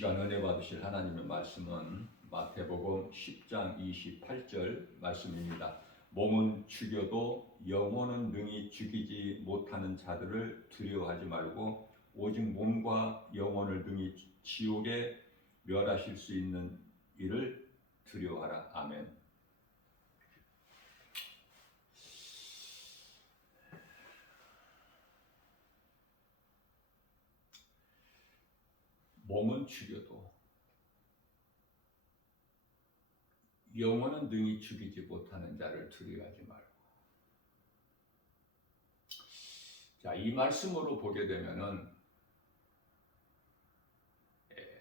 시간 은혜 받으실 하나님의 말씀은 마태복음 10장 28절 말씀입니다. 몸은 죽여도 영혼은 능히 죽이지 못하는 자들을 두려워하지 말고 오직 몸과 영혼을 능히 지옥에 멸하실 수 있는 이를 두려워하라. 아멘. 몸은 죽여도 영혼은 능히 죽이지 못하는 자를 두려워하지 말고. 자, 이 말씀으로 보게 되면은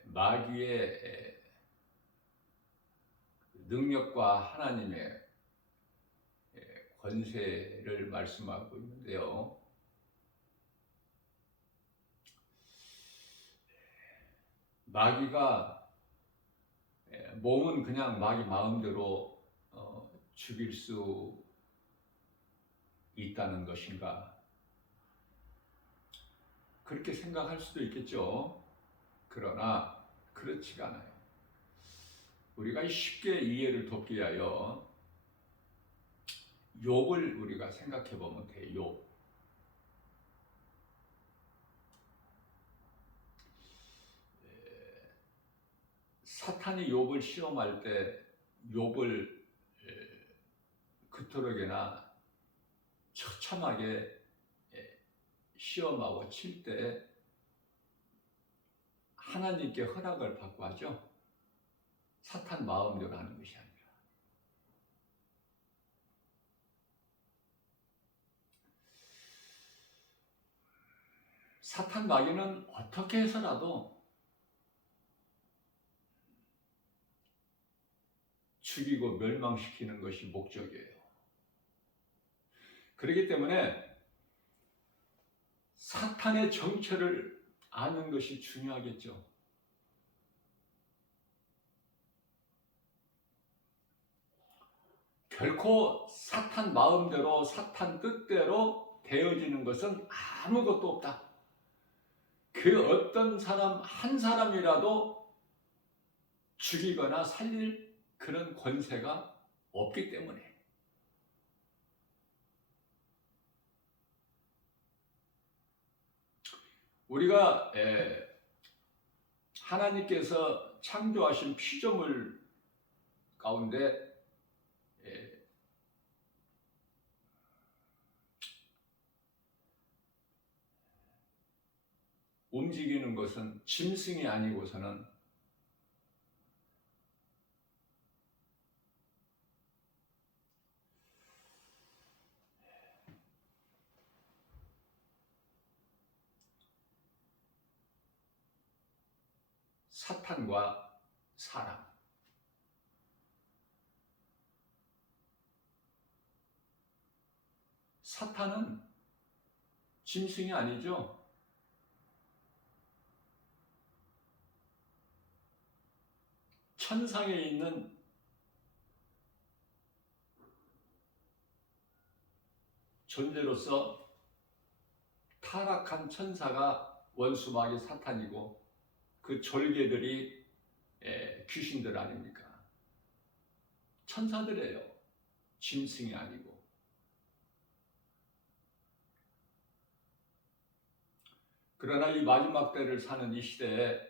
마귀의 능력과 하나님의 권세를 말씀하고 있는데요. 마귀가 몸은 그냥 마귀 마음대로 죽일 수 있다는 것인가? 그렇게 생각할 수도 있겠죠. 그러나 그렇지가 않아요. 우리가 쉽게 이해를 돕기 위하여 욥을 우리가 생각해 보면 돼요. 사탄이 욥을 시험할 때 욥을 그토록이나 처참하게 시험하고 칠 때 하나님께 허락을 받고 하죠. 사탄 마음대로 하는 것이 아니라. 사탄 마귀는 어떻게 해서라도 죽이고 멸망시키는 것이 목적이에요. 그렇기 때문에 사탄의 정체를 아는 것이 중요하겠죠. 결코 사탄 마음대로 사탄 뜻대로 되어지는 것은 아무것도 없다. 그 어떤 사람 한 사람이라도 죽이거나 살릴 그런 권세가 없기 때문에. 우리가 하나님께서 창조하신 피조물 가운데 움직이는 것은 짐승이 아니고서는 사탄과 사람. 사탄은 짐승이 아니죠. 천상에 있는 존재로서 타락한 천사가 원수 마귀 사탄이고 그 졸개들이 귀신들 아닙니까? 천사들이에요. 짐승이 아니고. 그러나 이 마지막 때를 사는 이 시대에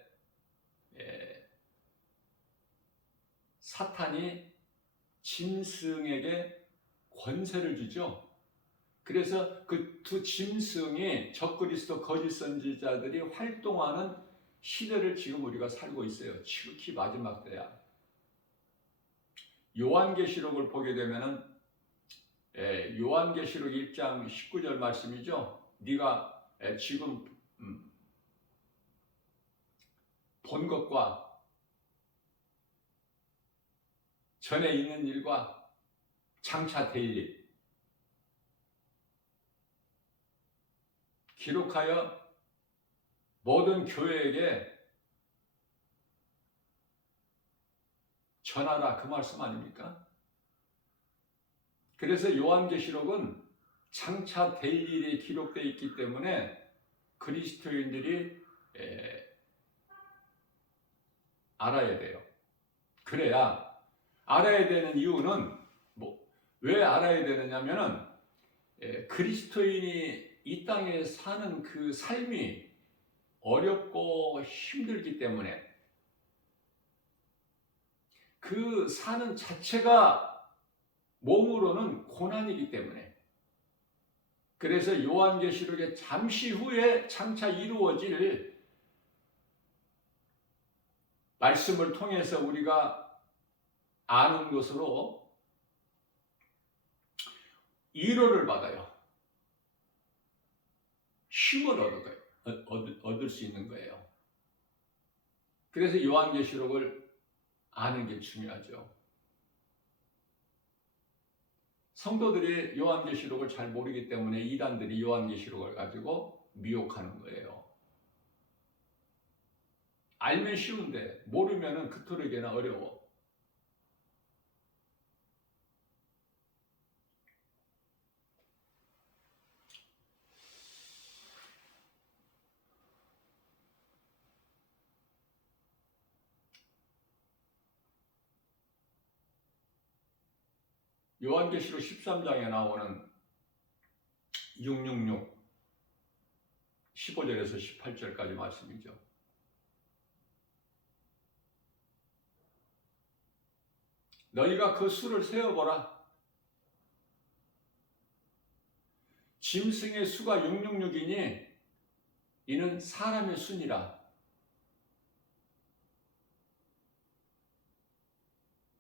사탄이 짐승에게 권세를 주죠. 그래서 그 두 짐승이 적그리스도 거짓 선지자들이 활동하는 시대를 지금 우리가 살고 있어요. 지극히 마지막 때야. 요한계시록을 보게 되면은 요한계시록 1장 19절 말씀이죠. 네가 지금 본 것과 전에 있는 일과 장차 될 일 기록하여 모든 교회에게 전하라, 그 말씀 아닙니까? 그래서 요한계시록은 장차 될 일이 기록되어 있기 때문에 그리스도인들이 알아야 돼요. 그래야 알아야 되는 이유는 왜 알아야 되느냐면은 그리스도인이 이 땅에 사는 그 삶이 어렵고 힘들기 때문에 그 사는 자체가 몸으로는 고난이기 때문에 그래서 요한계시록에 잠시 후에 장차 이루어질 말씀을 통해서 우리가 아는 것으로 위로를 받아요. 힘을 얻을 수 있는 거예요. 그래서 요한계시록을 아는 게 중요하죠. 성도들이 요한계시록을 잘 모르기 때문에 이단들이 요한계시록을 가지고 미혹하는 거예요. 알면 쉬운데 모르면 그토록이나 어려워. 요한계시록 13장에 나오는 666 15절에서 18절까지 말씀이죠. 너희가 그 수를 세어보라. 짐승의 수가 666이니 이는 사람의 수니라.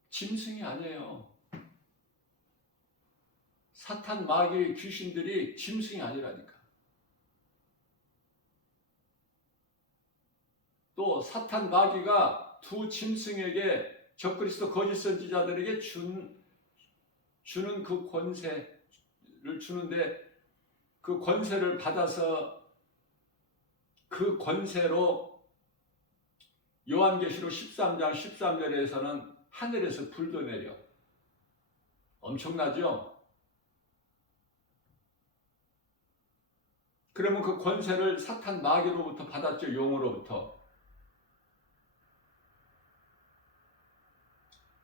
짐승이 아니에요. 사탄, 마귀, 귀신들이 짐승이 아니라니까. 또 사탄, 마귀가 두 짐승에게 적그리스도 거짓 선지자들에게 주는 그 권세를 주는데 그 권세를 받아서 그 권세로 요한계시록 13장 13절에서는 하늘에서 불도 내려. 엄청나죠? 그러면 그 권세를 사탄 마귀로부터 받았죠. 용으로부터.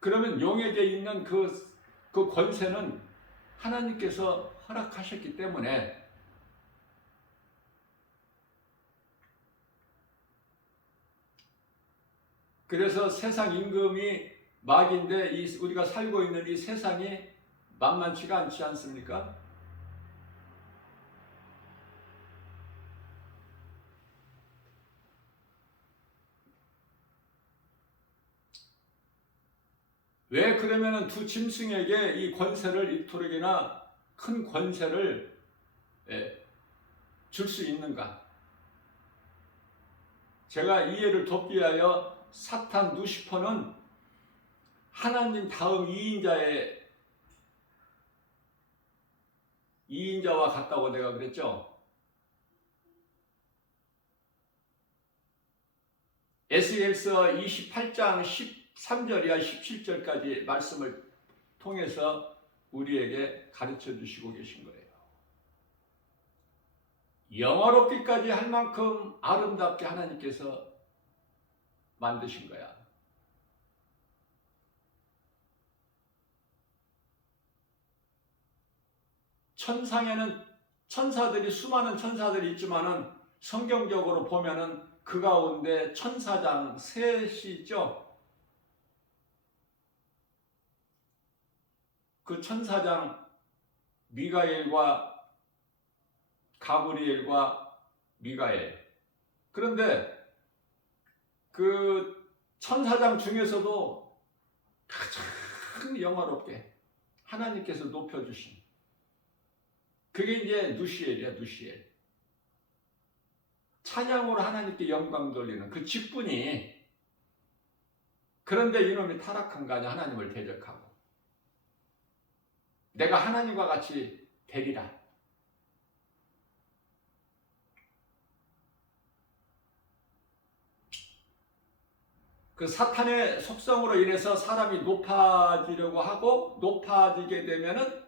그러면 용에게 있는 그 권세는 하나님께서 허락하셨기 때문에 그래서 세상 임금이 마귀인데 우리가 살고 있는 이 세상이 만만치가 않지 않습니까? 왜 그러면은 두 짐승에게 이 권세를 이토록이나 큰 권세를 줄 수 있는가? 제가 이해를 돕기 위하여 사탄 루시퍼는 하나님 다음 2인자와 같다고 내가 그랬죠. 에스겔서 28장 13절 이하 17절까지 말씀을 통해서 우리에게 가르쳐 주시고 계신 거예요. 영화롭기까지 할 만큼 아름답게 하나님께서 만드신 거야. 천상에는 수많은 천사들이 있지만은 성경적으로 보면은 그 가운데 천사장 셋이 있죠. 그 천사장 미가엘과 가브리엘과 미가엘. 그런데 그 천사장 중에서도 가장 영화롭게 하나님께서 높여주신 그게 이제 누시엘이야, 누시엘. 찬양으로 하나님께 영광 돌리는 그 직분이. 그런데 이놈이 타락한 거 아니야. 하나님을 대적하고 내가 하나님과 같이 되리라. 그 사탄의 속성으로 인해서 사람이 높아지려고 하고 높아지게 되면은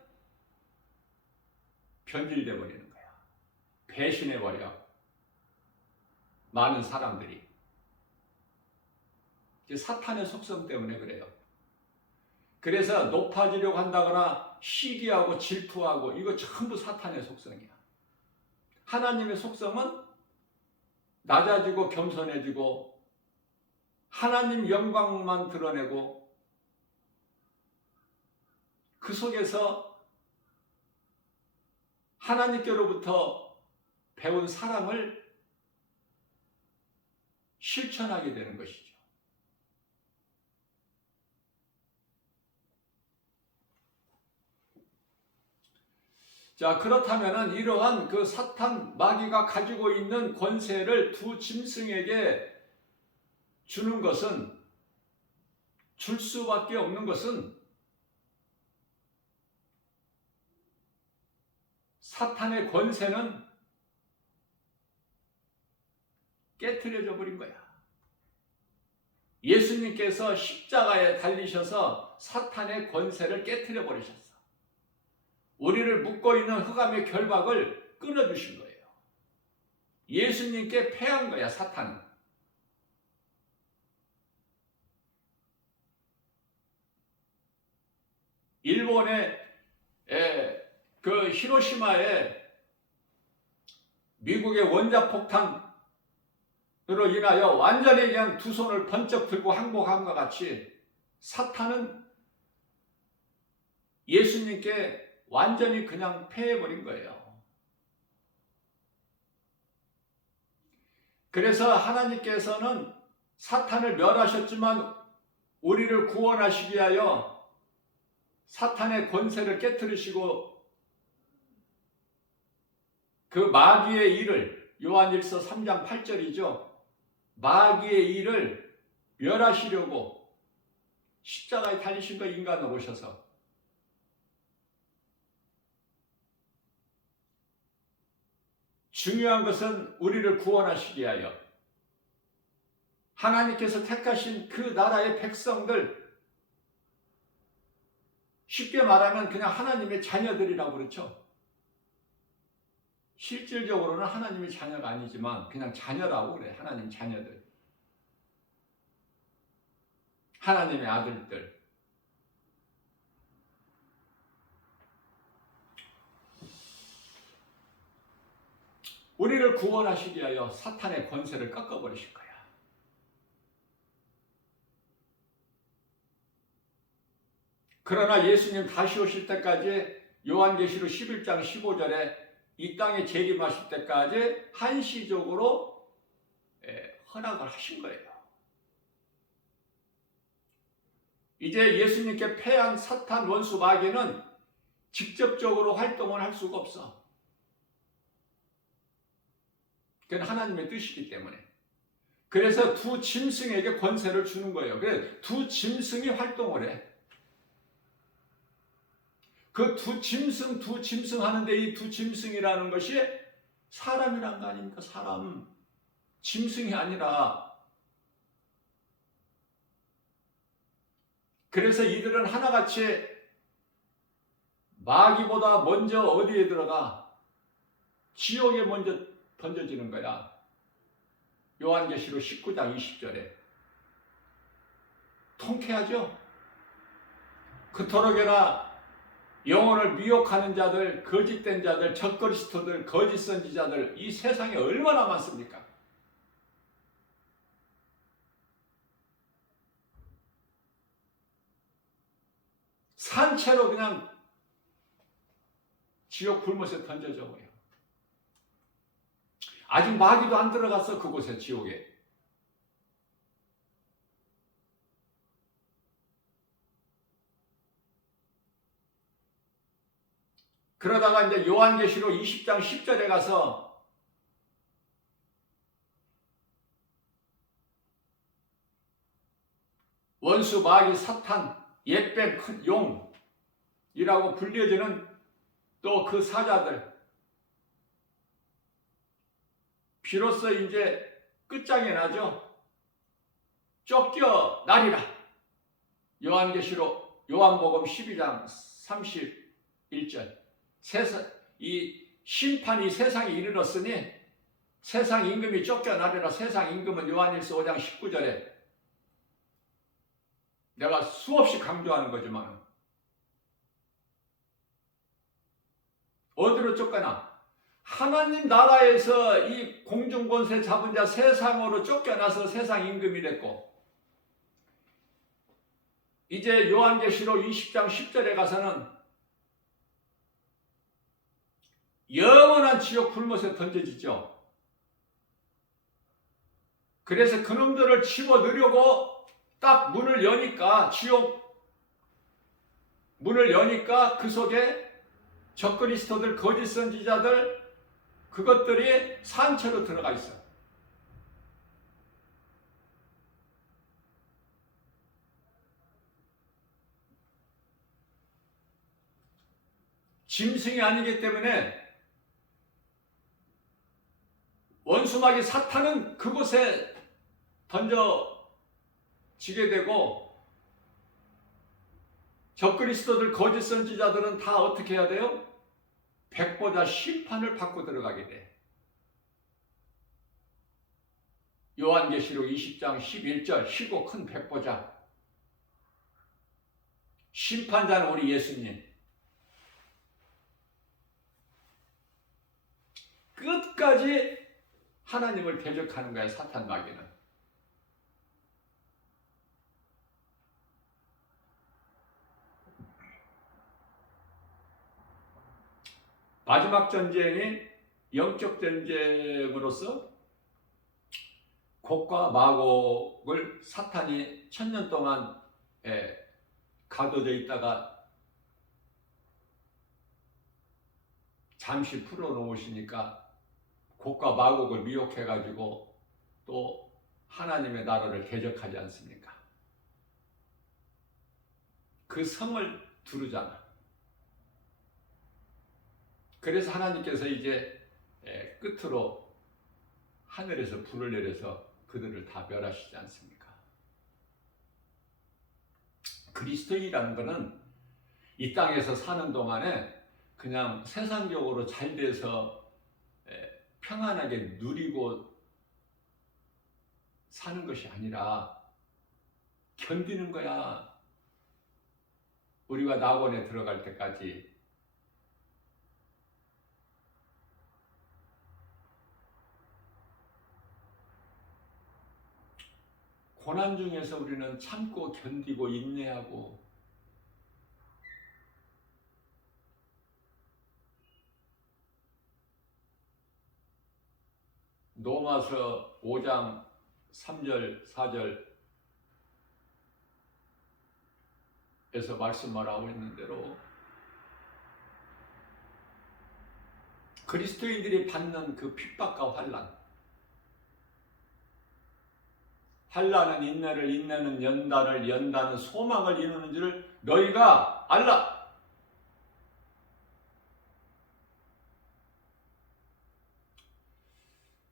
변질돼 버리는 거야. 배신해 버려. 많은 사람들이. 사탄의 속성 때문에 그래요. 그래서 높아지려고 한다거나 시기하고 질투하고 이거 전부 사탄의 속성이야. 하나님의 속성은 낮아지고 겸손해지고 하나님 영광만 드러내고 그 속에서 하나님께로부터 배운 사랑을 실천하게 되는 것이죠. 자, 그렇다면은 이러한 그 사탄 마귀가 가지고 있는 권세를 두 짐승에게 주는 것은, 줄 수밖에 없는 것은 사탄의 권세는 깨트려져 버린 거야. 예수님께서 십자가에 달리셔서 사탄의 권세를 깨트려 버리셨어. 우리를 묶고 있는 흑암의 결박을 끊어주신 거예요. 예수님께 패한 거야, 사탄은. 일본의 그 히로시마에 미국의 원자폭탄으로 인하여 완전히 그냥 두 손을 번쩍 들고 항복한 것 같이 사탄은 예수님께 완전히 그냥 패해버린 거예요. 그래서 하나님께서는 사탄을 멸하셨지만 우리를 구원하시기 위하여 사탄의 권세를 깨뜨리시고 그 마귀의 일을, 요한일서 3장 8절이죠. 마귀의 일을 멸하시려고 십자가에 달리신 거, 인간으로 오셔서. 중요한 것은 우리를 구원하시기 위하여 하나님께서 택하신 그 나라의 백성들, 쉽게 말하면 그냥 하나님의 자녀들이라고 그렇죠. 실질적으로는 하나님의 자녀가 아니지만 그냥 자녀라고 그래. 하나님 자녀들, 하나님의 아들들. 우리를 구원하시기 위하여 사탄의 권세를 꺾어버리실 거야. 그러나 예수님 다시 오실 때까지 요한계시록 11장 15절에 이 땅에 재림하실 때까지 한시적으로 허락을 하신 거예요. 이제 예수님께 패한 사탄 원수 마귀는 직접적으로 활동을 할 수가 없어. 그건 하나님의 뜻이기 때문에. 그래서 두 짐승에게 권세를 주는 거예요. 그래서 두 짐승이 활동을 해. 그 두 짐승 하는데 이 두 짐승이라는 것이 사람이란 거 아닙니까? 사람. 짐승이 아니라. 그래서 이들은 하나같이 마귀보다 먼저 어디에 들어가? 지옥에 먼저 던져지는 거야. 요한계시록 19장 20절에. 통쾌하죠? 그토록이나 영혼을 미혹하는 자들, 거짓된 자들, 적그리스도들, 거짓 선지자들, 이 세상에 얼마나 많습니까? 산채로 그냥 지옥 불못에 던져져 버려. 아직 마귀도 안 들어갔어, 그곳에, 지옥에. 그러다가 이제 요한계시록 20장 10절에 가서 원수 마귀 사탄, 옛뱀 큰 용이라고 불려지는 또 그 사자들, 비로소 이제 끝장이 나죠. 쫓겨나리라. 요한복음 12장 31절. 이 심판이 세상에 이르렀으니 세상 임금이 쫓겨나리라. 세상 임금은 요한일서 5장 19절에 내가 수없이 강조하는 거지만 어디로 쫓겨나? 하나님 나라에서 이 공중권세 잡은 자 세상으로 쫓겨나서 세상 임금이 됐고, 이제 요한계시록 20장 10절에 가서는 영원한 지옥 불못에 던져지죠. 그래서 그놈들을 집어넣으려고 딱 문을 여니까, 지옥 문을 여니까 그 속에 적그리스도들, 거짓 선지자들, 그것들이 산채로 들어가 있어. 짐승이 아니기 때문에 원수마귀 사탄은 그곳에 던져지게 되고, 적그리스도들, 거짓 선지자들은 다 어떻게 해야 돼요? 백보자 심판을 받고 들어가게 돼. 요한계시록 20장 11절, 시고 큰 백보자. 심판자는 우리 예수님. 끝까지 하나님을 대적하는 거야, 사탄 마귀는. 마지막 전쟁이 영적 전쟁으로서 곡과 마곡을 사탄이 1000년 동안 가둬져 있다가 잠시 풀어놓으시니까 곡과 마곡을 미혹해가지고 또 하나님의 나라를 대적하지 않습니까? 그 성을 두르잖아. 그래서 하나님께서 이제 끝으로 하늘에서 불을 내려서 그들을 다 멸하시지 않습니까? 그리스도인이라는 것은 이 땅에서 사는 동안에 그냥 세상적으로 잘 돼서 평안하게 누리고 사는 것이 아니라 견디는 거야. 우리가 낙원에 들어갈 때까지. 고난 중에서 우리는 참고 견디고 인내하고, 로마서 5장 3절 4절에서 말씀하고 있는 대로 그리스도인들이 받는 그 핍박과 환난은 인내를, 인내는 연단을, 연단은 소망을 이루는 줄 너희가 알라.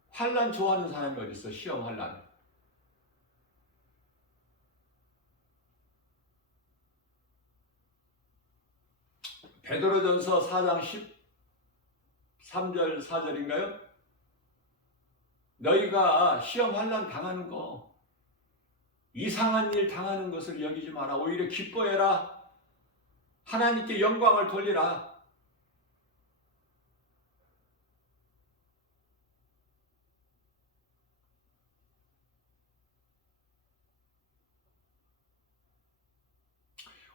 환난 좋아하는 사람이 어디 있어? 시험 환난. 베드로전서 4장 13절 4절인가요? 너희가 시험 환난 당하는 거, 이상한 일 당하는 것을 여기지 마라. 오히려 기뻐해라. 하나님께 영광을 돌리라.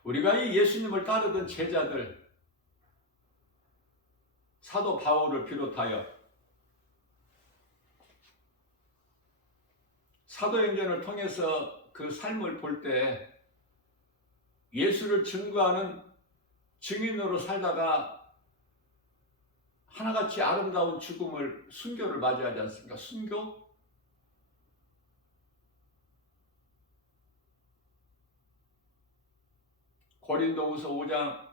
우리가 이 예수님을 따르던 제자들, 사도 바울을 비롯하여 사도행전을 통해서 그 삶을 볼 때 예수를 증거하는 증인으로 살다가 하나같이 아름다운 죽음을, 순교를 맞이하지 않습니까? 순교? 고린도후서 5장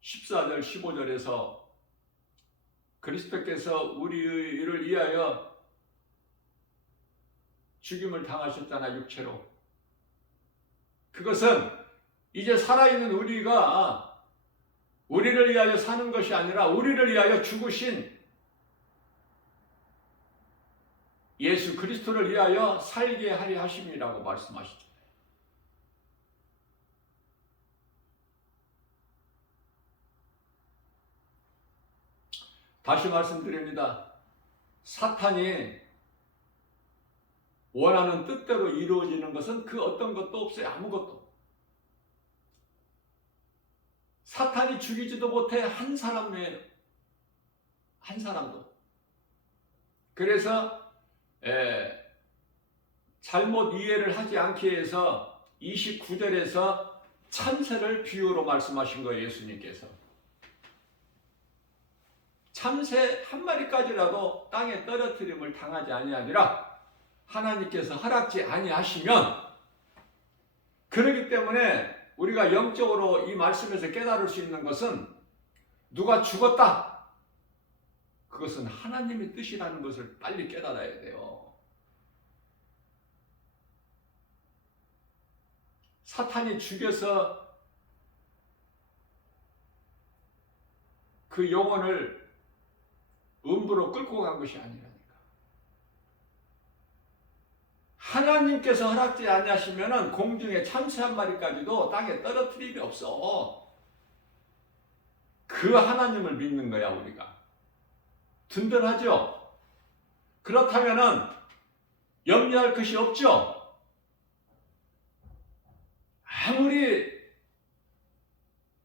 14절 15절에서 그리스도께서 우리를 위하여 죽임을 당하셨잖아, 육체로. 그것은 이제 살아있는 우리가 우리를 위하여 사는 것이 아니라 우리를 위하여 죽으신 예수 그리스도를 위하여 살게 하려 하심이라고 말씀하시죠. 다시 말씀드립니다. 사탄이 원하는 뜻대로 이루어지는 것은 그 어떤 것도 없어요. 아무것도. 사탄이 죽이지도 못해 한 사람도. 그래서 잘못 이해를 하지 않기 위해서 29절에서 참새를 비유로 말씀하신 거예요. 예수님께서. 참새 한 마리까지라도 땅에 떨어뜨림을 당하지 아니하니라 하나님께서 허락지 아니하시면, 그렇기 때문에 우리가 영적으로 이 말씀에서 깨달을 수 있는 것은 누가 죽었다, 그것은 하나님의 뜻이라는 것을 빨리 깨달아야 돼요. 사탄이 죽여서 그 영혼을 음부로 끌고 간 것이 아니라니까. 하나님께서 허락지 아니하시면은 공중에 참새 한 마리까지도 땅에 떨어뜨림이 없어. 그 하나님을 믿는 거야 우리가. 든든하죠? 그렇다면은 염려할 것이 없죠? 아무리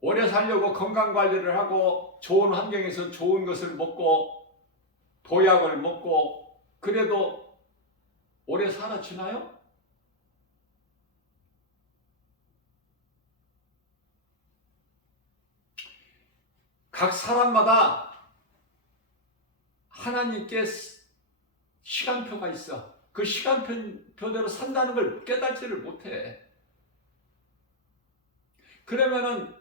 오래 살려고 건강관리를 하고 좋은 환경에서 좋은 것을 먹고 보약을 먹고 그래도 오래 살아지나요? 각 사람마다 하나님께 시간표가 있어. 그 시간표대로 산다는 걸 깨닫지를 못해. 그러면은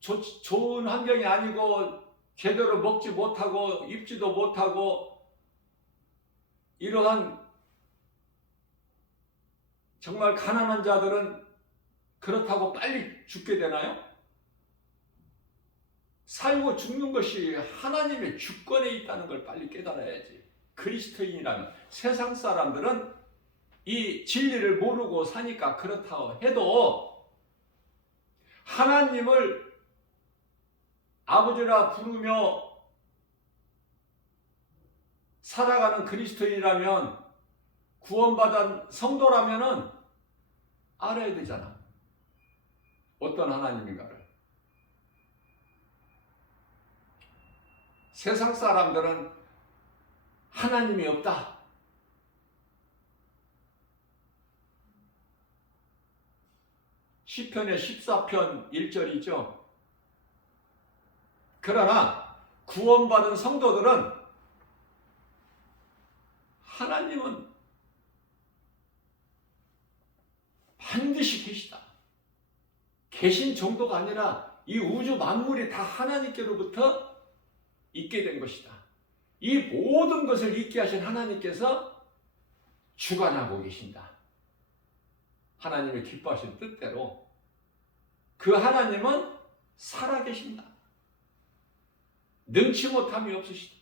좋은 환경이 아니고 제대로 먹지 못하고 입지도 못하고 이러한 정말 가난한 자들은 그렇다고 빨리 죽게 되나요? 살고 죽는 것이 하나님의 주권에 있다는 걸 빨리 깨달아야지. 그리스도인이라면. 세상 사람들은 이 진리를 모르고 사니까 그렇다고 해도 하나님을 아버지라 부르며 살아가는 그리스도인이라면, 구원받은 성도라면은 알아야 되잖아. 어떤 하나님인가를. 세상 사람들은 하나님이 없다. 시편의 14편 1절이죠. 그러나 구원받은 성도들은 하나님은 반드시 계시다. 계신 정도가 아니라 이 우주 만물이 다 하나님께로부터 있게 된 것이다. 이 모든 것을 있게 하신 하나님께서 주관하고 계신다. 하나님의 기뻐하신 뜻대로 그 하나님은 살아계신다. 능치 못함이 없으시다.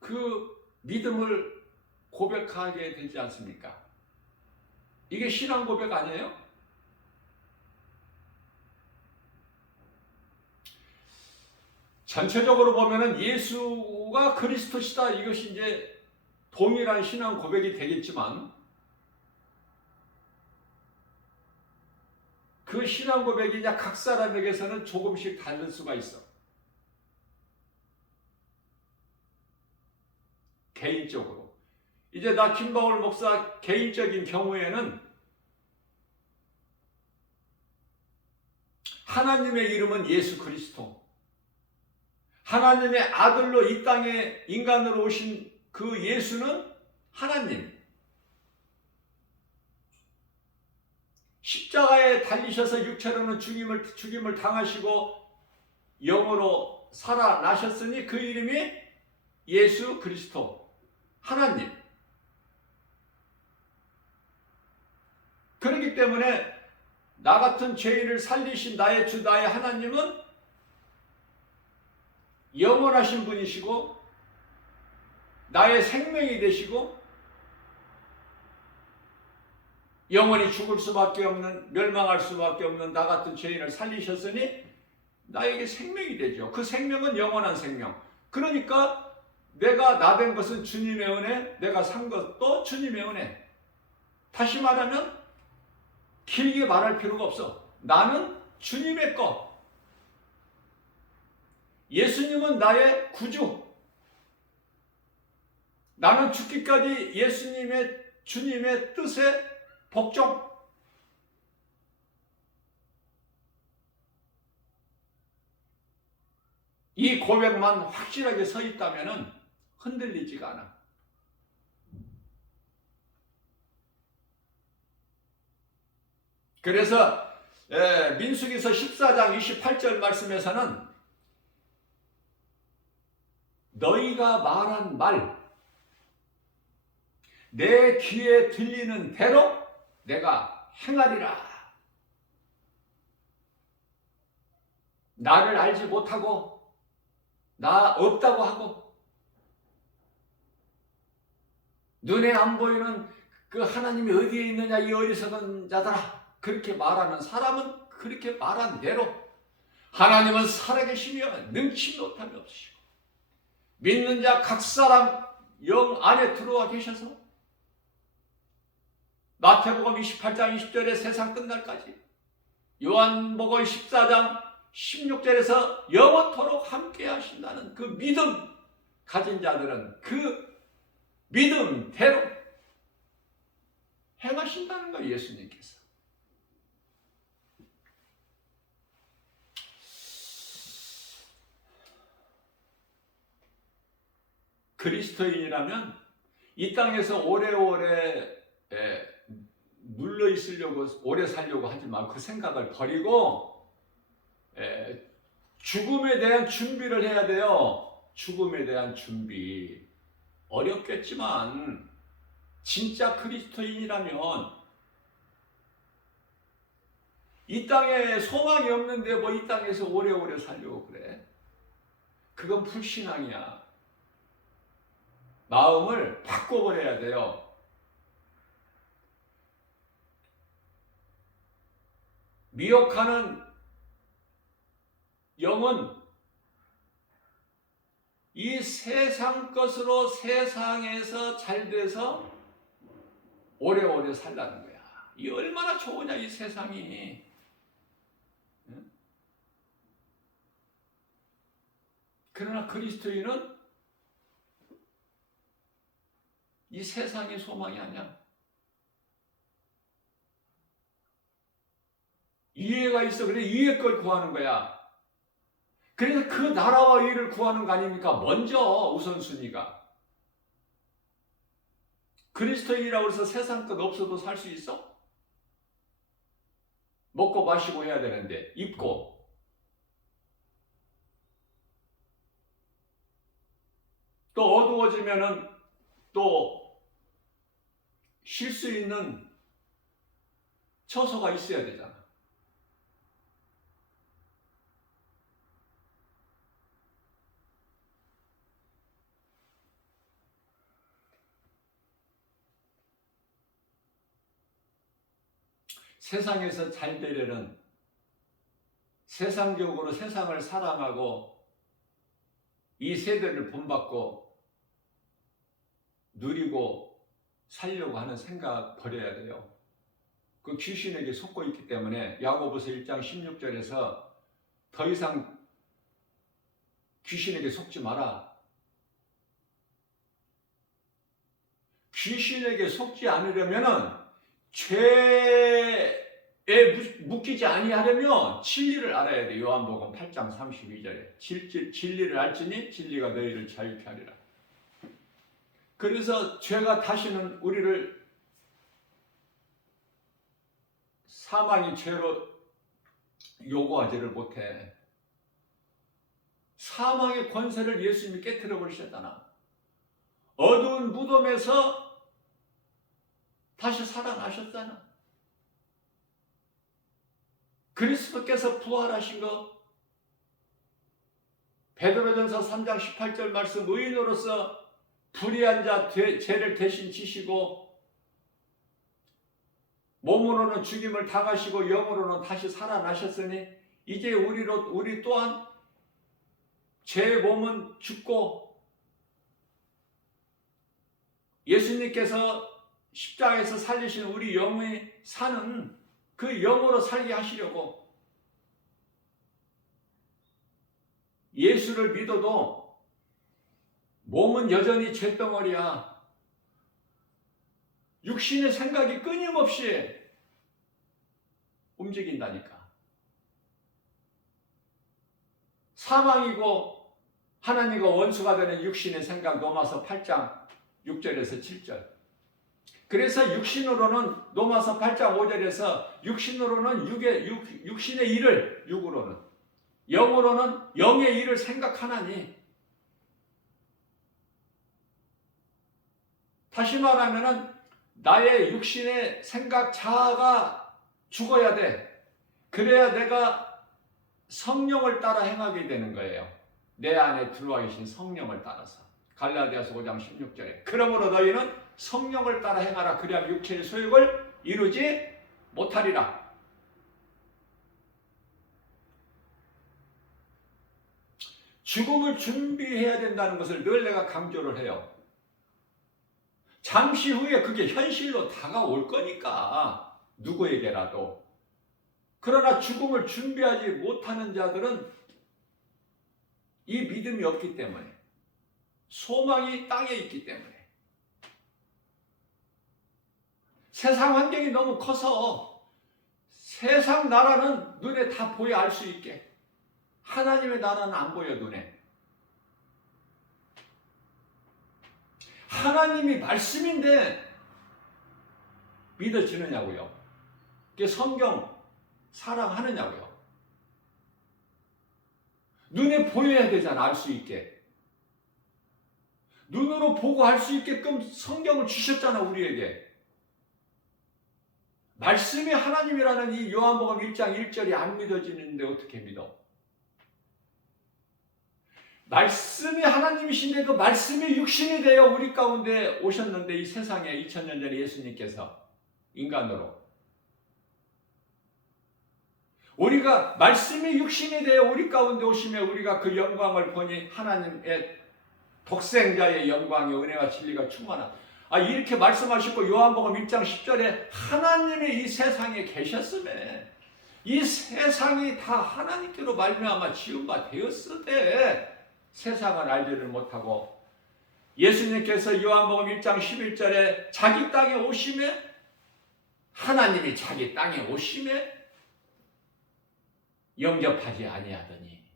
그 믿음을 고백하게 되지 않습니까? 이게 신앙 고백 아니에요? 전체적으로 보면은 예수가 그리스도시다, 이것이 이제 동일한 신앙 고백이 되겠지만, 그 신앙 고백이 각 사람에게서는 조금씩 다를 수가 있어. 개인적으로. 이제 나 김바울 목사 개인적인 경우에는 하나님의 이름은 예수 그리스도. 하나님의 아들로 이 땅에 인간으로 오신 그 예수는 하나님. 십자가에 달리셔서 육체로는 죽임을 당하시고 영으로 살아나셨으니 그 이름이 예수 그리스도, 하나님. 그렇기 때문에 나 같은 죄인을 살리신 나의 주, 나의 하나님은 영원하신 분이시고 나의 생명이 되시고 영원히 죽을 수밖에 없는, 멸망할 수밖에 없는 나 같은 죄인을 살리셨으니 나에게 생명이 되죠. 그 생명은 영원한 생명. 그러니까 내가 나 된 것은 주님의 은혜, 내가 산 것도 주님의 은혜. 다시 말하면 길게 말할 필요가 없어. 나는 주님의 것. 예수님은 나의 구주. 나는 죽기까지 예수님의, 주님의 뜻에 복종. 이 고백만 확실하게 서 있다면 흔들리지가 않아. 그래서 민수기서 14장 28절 말씀에서는 너희가 말한 말, 내 귀에 들리는 대로 내가 행하리라. 나를 알지 못하고 나 없다고 하고 눈에 안 보이는 그 하나님이 어디에 있느냐 이 어리석은 자들아, 그렇게 말하는 사람은 그렇게 말한 대로 하나님은 살아계시며 능치 못함이 없으시고 믿는 자 각 사람 영 안에 들어와 계셔서 마태복음 28장 20절에 세상 끝날까지, 요한복음 14장 16절에서 영원토록 함께 하신다는 그 믿음 가진 자들은 그 믿음대로 행하신다는 거예요. 예수님께서. 그리스도인이라면 이 땅에서 오래오래 눌러 있으려고, 오래 살려고 하지 말고 그 생각을 버리고 죽음에 대한 준비를 해야 돼요. 죽음에 대한 준비. 어렵겠지만 진짜 그리스도인이라면 이 땅에 소망이 없는데 뭐 이 땅에서 오래오래 살려고 그래? 그건 불신앙이야. 마음을 바꿔버려야 돼요. 미혹하는 영은 이 세상 것으로 세상에서 잘 돼서 오래오래 살라는 거야. 이 얼마나 좋으냐 이 세상이. 그러나 그리스도인은 이 세상의 소망이 아니야. 이해가 있어. 그래 이해 걸 구하는 거야. 그래서 그 나라와 의를 구하는 거 아닙니까? 먼저 우선순위가. 그리스도인이라고 해서 세상 것 없어도 살 수 있어? 먹고 마시고 해야 되는데, 입고. 또 어두워지면은 또 쉴 수 있는 처소가 있어야 되잖아. 세상에서 잘 되려는, 세상적으로 세상을 사랑하고 이 세대를 본받고 누리고 살려고 하는 생각 버려야 돼요. 그 귀신에게 속고 있기 때문에 야고보서 1장 16절에서 더 이상 귀신에게 속지 마라. 귀신에게 속지 않으려면은 죄에 묶이지 아니하려면 진리를 알아야 돼. 요한복음 8장 32절에 진리를 알지니 진리가 너희를 자유케 하리라. 그래서 죄가 다시는 우리를 사망의 죄로 요구하지를 못해. 사망의 권세를 예수님이 깨트려 버리셨잖아. 어두운 무덤에서 다시 살아나셨잖아. 그리스도께서 부활하신 거 베드로전서 3장 18절 말씀, 의인으로서 불의한 자 죄를 대신 지시고 몸으로는 죽임을 당하시고 영으로는 다시 살아나셨으니 이제 우리 또한 죄의 몸은 죽고 예수님께서 십자가에서 살리신 우리 영의 사는 그 영으로 살게 하시려고 예수를 믿어도 몸은 여전히 죄덩어리야. 육신의 생각이 끊임없이 움직인다니까. 사망이고 하나님과 원수가 되는 육신의 생각, 로마서 8장 6절에서 7절. 그래서 육신으로는 로마서 8장 5절에서 육신으로는 육신의 일을, 육으로는, 영으로는 영의 일을 생각하나니, 다시 말하면은 나의 육신의 생각 자아가 죽어야 돼. 그래야 내가 성령을 따라 행하게 되는 거예요. 내 안에 들어와 계신 성령을 따라서. 갈라디아서 5장 16절에 그러므로 너희는 성령을 따라 행하라. 그리하면 육체의 소욕을 이루지 못하리라. 죽음을 준비해야 된다는 것을 늘 내가 강조를 해요. 잠시 후에 그게 현실로 다가올 거니까 누구에게라도. 그러나 죽음을 준비하지 못하는 자들은 이 믿음이 없기 때문에, 소망이 땅에 있기 때문에, 세상 환경이 너무 커서 세상 나라는 눈에 다 보여 알 수 있게, 하나님의 나라는 안 보여 눈에. 하나님이 말씀인데 믿어지느냐고요. 그게 성경 사랑하느냐고요. 눈에 보여야 되잖아. 알 수 있게. 눈으로 보고 할 수 있게끔 성경을 주셨잖아 우리에게. 말씀이 하나님이라는 이 요한복음 1장 1절이 안 믿어지는데 어떻게 믿어? 말씀이 하나님이신데 그 말씀이 육신이 되어 우리 가운데 오셨는데, 이 세상에 2000년 전에 예수님께서 인간으로, 우리가 말씀이 육신이 되어 우리 가운데 오시며 우리가 그 영광을 보니 하나님의 독생자의 영광의 은혜와 진리가 충만한, 이렇게 말씀하시고 요한복음 1장 10절에 하나님이 이 세상에 계셨음에 이 세상이 다 하나님께로 말미암아 지은 바 되었으되 세상은 알지를 못하고, 예수님께서 요한복음 1장 11절에 자기 땅에 오심에, 하나님이 자기 땅에 오심에 영접하지 아니하더니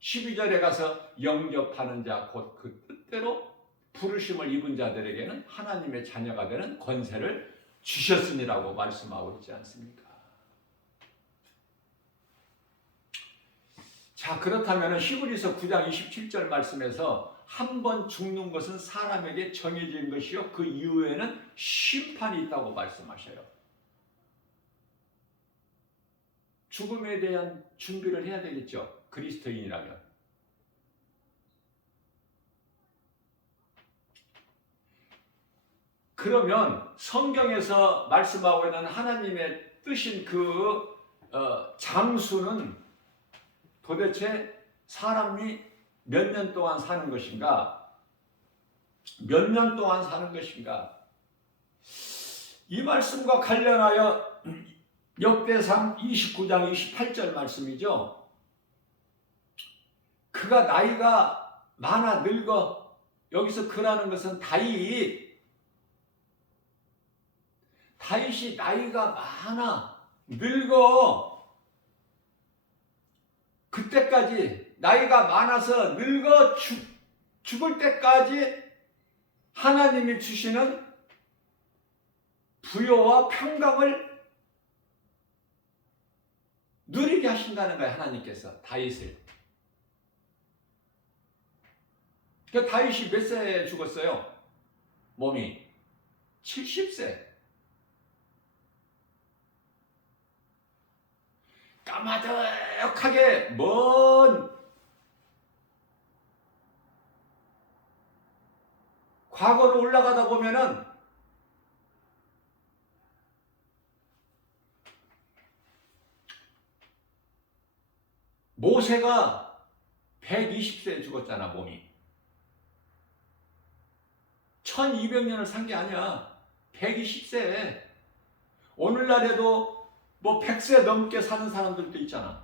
12절에 가서 영접하는 자 곧 그 뜻대로 부르심을 입은 자들에게는 하나님의 자녀가 되는 권세를 주셨으니라고 말씀하고 있지 않습니까? 자, 그렇다면 히브리서 9장 27절 말씀에서 한 번 죽는 것은 사람에게 정해진 것이요 그 이후에는 심판이 있다고 말씀하셔요. 죽음에 대한 준비를 해야 되겠죠. 그리스도인이라면. 그러면 성경에서 말씀하고 있는 하나님의 뜻인 그 장수는 도대체 사람이 몇 년 동안 사는 것인가? 몇 년 동안 사는 것인가? 이 말씀과 관련하여 역대상 29장 28절 말씀이죠. 그가 나이가 많아 늙어. 여기서 그라는 것은 다윗이 나이가 많아 늙어. 그때까지 나이가 많아서 늙어 죽을 때까지 하나님이 주시는 부요와 평강을 누리게 하신다는 거예요. 하나님께서 다윗을. 그 다윗이 몇 세에 죽었어요? 몸이 70세. 까마득하게 먼 과거로 올라가다 보면은 모세가 120세에 죽었잖아, 몸이. 1200년을 산 게 아니야. 120세에. 오늘날에도 뭐 100세 넘게 사는 사람들도 있잖아.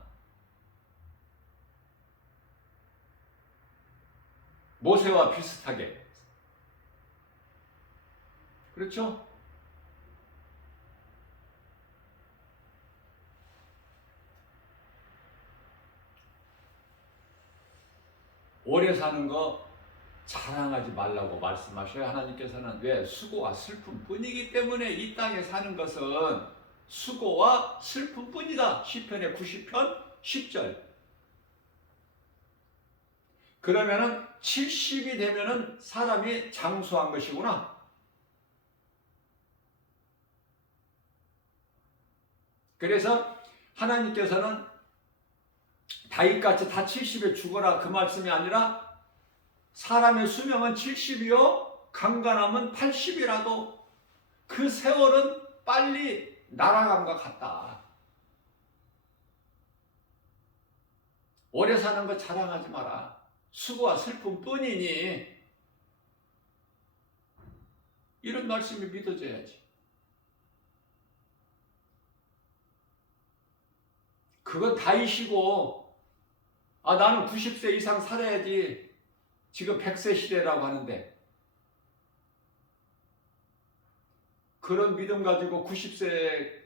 모세와 비슷하게. 그렇죠? 오래 사는 거 자랑하지 말라고 말씀하셔요. 하나님께서는. 왜? 수고와 슬픔뿐이기 때문에 이 땅에 사는 것은 수고와 슬픔뿐이다. 시편의 90편 10절. 그러면은 70이 되면은 사람이 장수한 것이구나. 그래서 하나님께서는 다윗같이 다 70에 죽어라 그 말씀이 아니라 사람의 수명은 70이요 강간하면 80이라도 그 세월은 빨리 날아간 것 같다. 오래 사는 거 자랑하지 마라. 수고와 슬픔뿐이니 이런 말씀이 믿어져야지. 그건 다이시고 나는 90세 이상 살아야지. 지금 100세 시대라고 하는데 그런 믿음 가지고 90세까지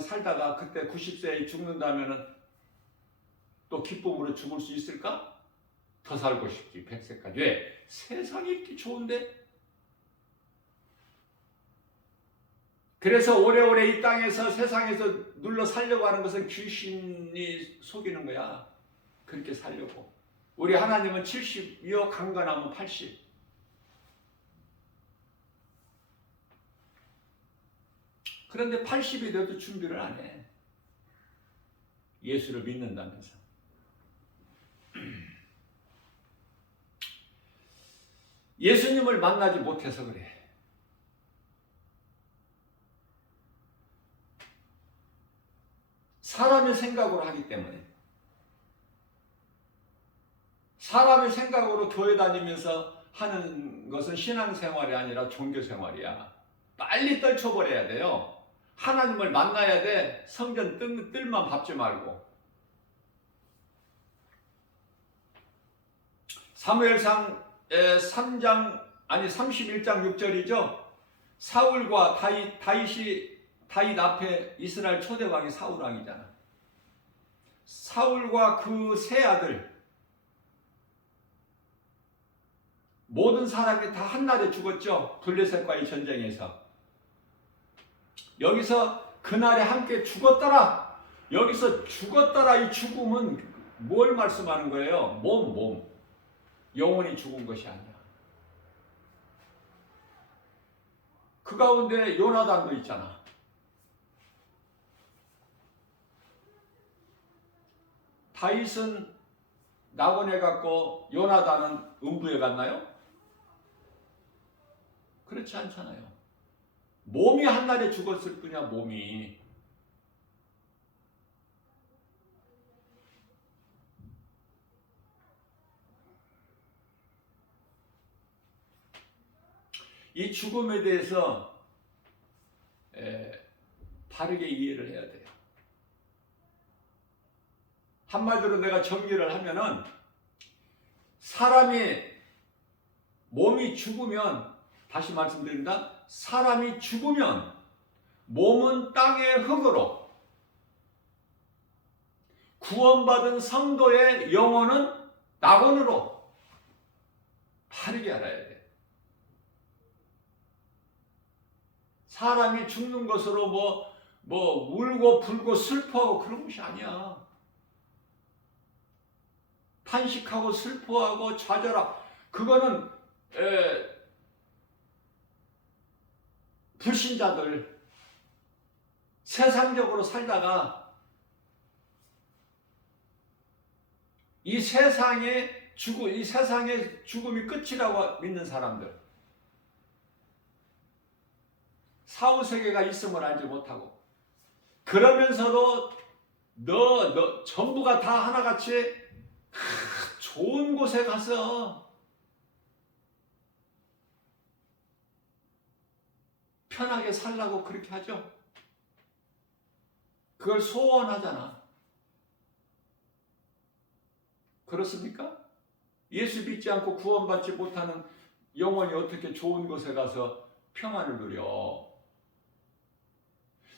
살다가 그때 90세에 죽는다면 또 기쁨으로 죽을 수 있을까? 더 살고 싶지 100세까지. 왜? 세상이 이렇게 좋은데? 그래서 오래오래 이 땅에서 세상에서 눌러 살려고 하는 것은 귀신이 속이는 거야. 그렇게 살려고. 우리 하나님은 70이요 강건하면 80. 그런데 80이 돼도 준비를 안 해. 예수를 믿는다면서. 예수님을 만나지 못해서 그래. 사람의 생각으로 하기 때문에. 사람의 생각으로 교회 다니면서 하는 것은 신앙생활이 아니라 종교생활이야. 빨리 떨쳐버려야 돼요. 하나님을 만나야 돼. 성전 뜰만 밟지 말고. 사무엘상 31장 6절이죠. 사울과 다윗 앞에 이스라엘 초대왕이 사울 왕이잖아. 사울과 그 세 아들 모든 사람이 다 한날에 죽었죠. 블레셋과의 전쟁에서. 여기서 그날에 함께 죽었더라. 여기서 죽었더라. 이 죽음은 뭘 말씀하는 거예요? 몸. 영혼이 죽은 것이 아니야. 그 가운데 요나단도 있잖아. 다윗은 낙원에 갔고 요나단은 음부에 갔나요? 그렇지 않잖아요. 몸이 한날에 죽었을 뿐이야. 몸이. 이 죽음에 대해서 바르게 이해를 해야 돼요. 한마디로 내가 정리를 하면은 사람이 몸이 죽으면, 다시 말씀드립니다. 사람이 죽으면 몸은 땅의 흙으로, 구원받은 성도의 영혼은 낙원으로 바르게 알아야 돼. 사람이 죽는 것으로 뭐 울고 불고 슬퍼하고 그런 것이 아니야. 탄식하고 슬퍼하고 좌절하고 그거는 불신자들, 세상적으로 살다가 이 세상에 이 세상의 죽음이 끝이라고 믿는 사람들, 사후세계가 있음을 알지 못하고, 그러면서도 너 전부가 다 하나같이 좋은 곳에 가서 편하게 살라고 그렇게 하죠. 그걸 소원하잖아. 그렇습니까? 예수 믿지 않고 구원받지 못하는 영혼이 어떻게 좋은 곳에 가서 평안을 누려?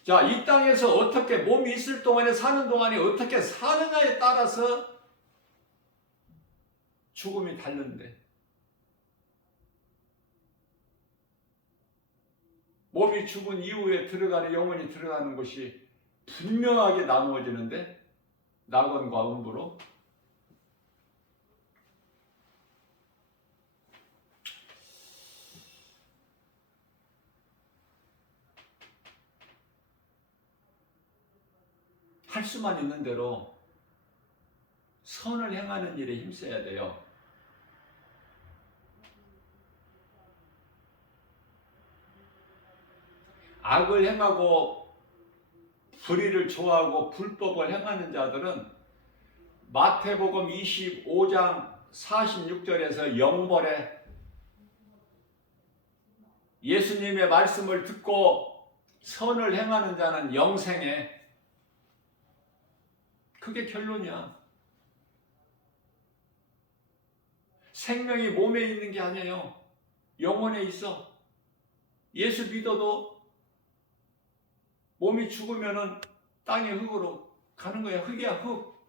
자, 이 땅에서 어떻게 몸이 있을 동안에 사는 동안에 어떻게 사느냐에 따라서 죽음이 다른데, 몸이 죽은 이후에 들어가는 영혼이 들어가는 것이 분명하게 나누어지는데, 낙원과 음부로. 할 수만 있는 대로 선을 행하는 일에 힘써야 돼요. 악을 행하고 불의를 좋아하고 불법을 행하는 자들은 마태복음 25장 46절에서 영벌에, 예수님의 말씀을 듣고 선을 행하는 자는 영생에, 그게 결론이야. 생명이 몸에 있는 게 아니에요. 영혼에 있어. 예수 믿어도 몸이 죽으면은 땅의 흙으로 가는 거야. 흙이야, 흙.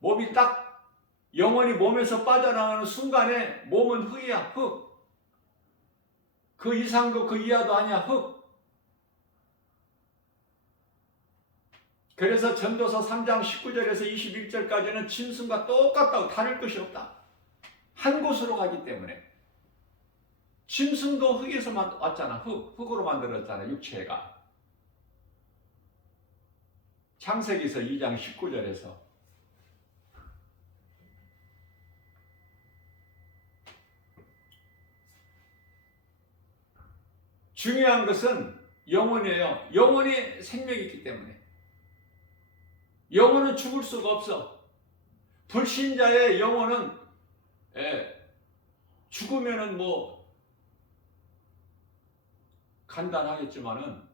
몸이 딱 영혼이 몸에서 빠져나가는 순간에 몸은 흙이야, 흙. 그 이상도 그 이하도 아니야, 흙. 그래서 전도서 3장 19절에서 21절까지는 짐승과 똑같다고, 다를 것이 없다. 한 곳으로 가기 때문에. 짐승도 흙에서 왔잖아. 흙으로 만들었잖아, 육체가. 창세기서 2장 19절에서. 중요한 것은 영혼이에요. 영혼이 생명이 있기 때문에. 영혼은 죽을 수가 없어. 불신자의 영혼은 죽으면은 뭐 간단하겠지만은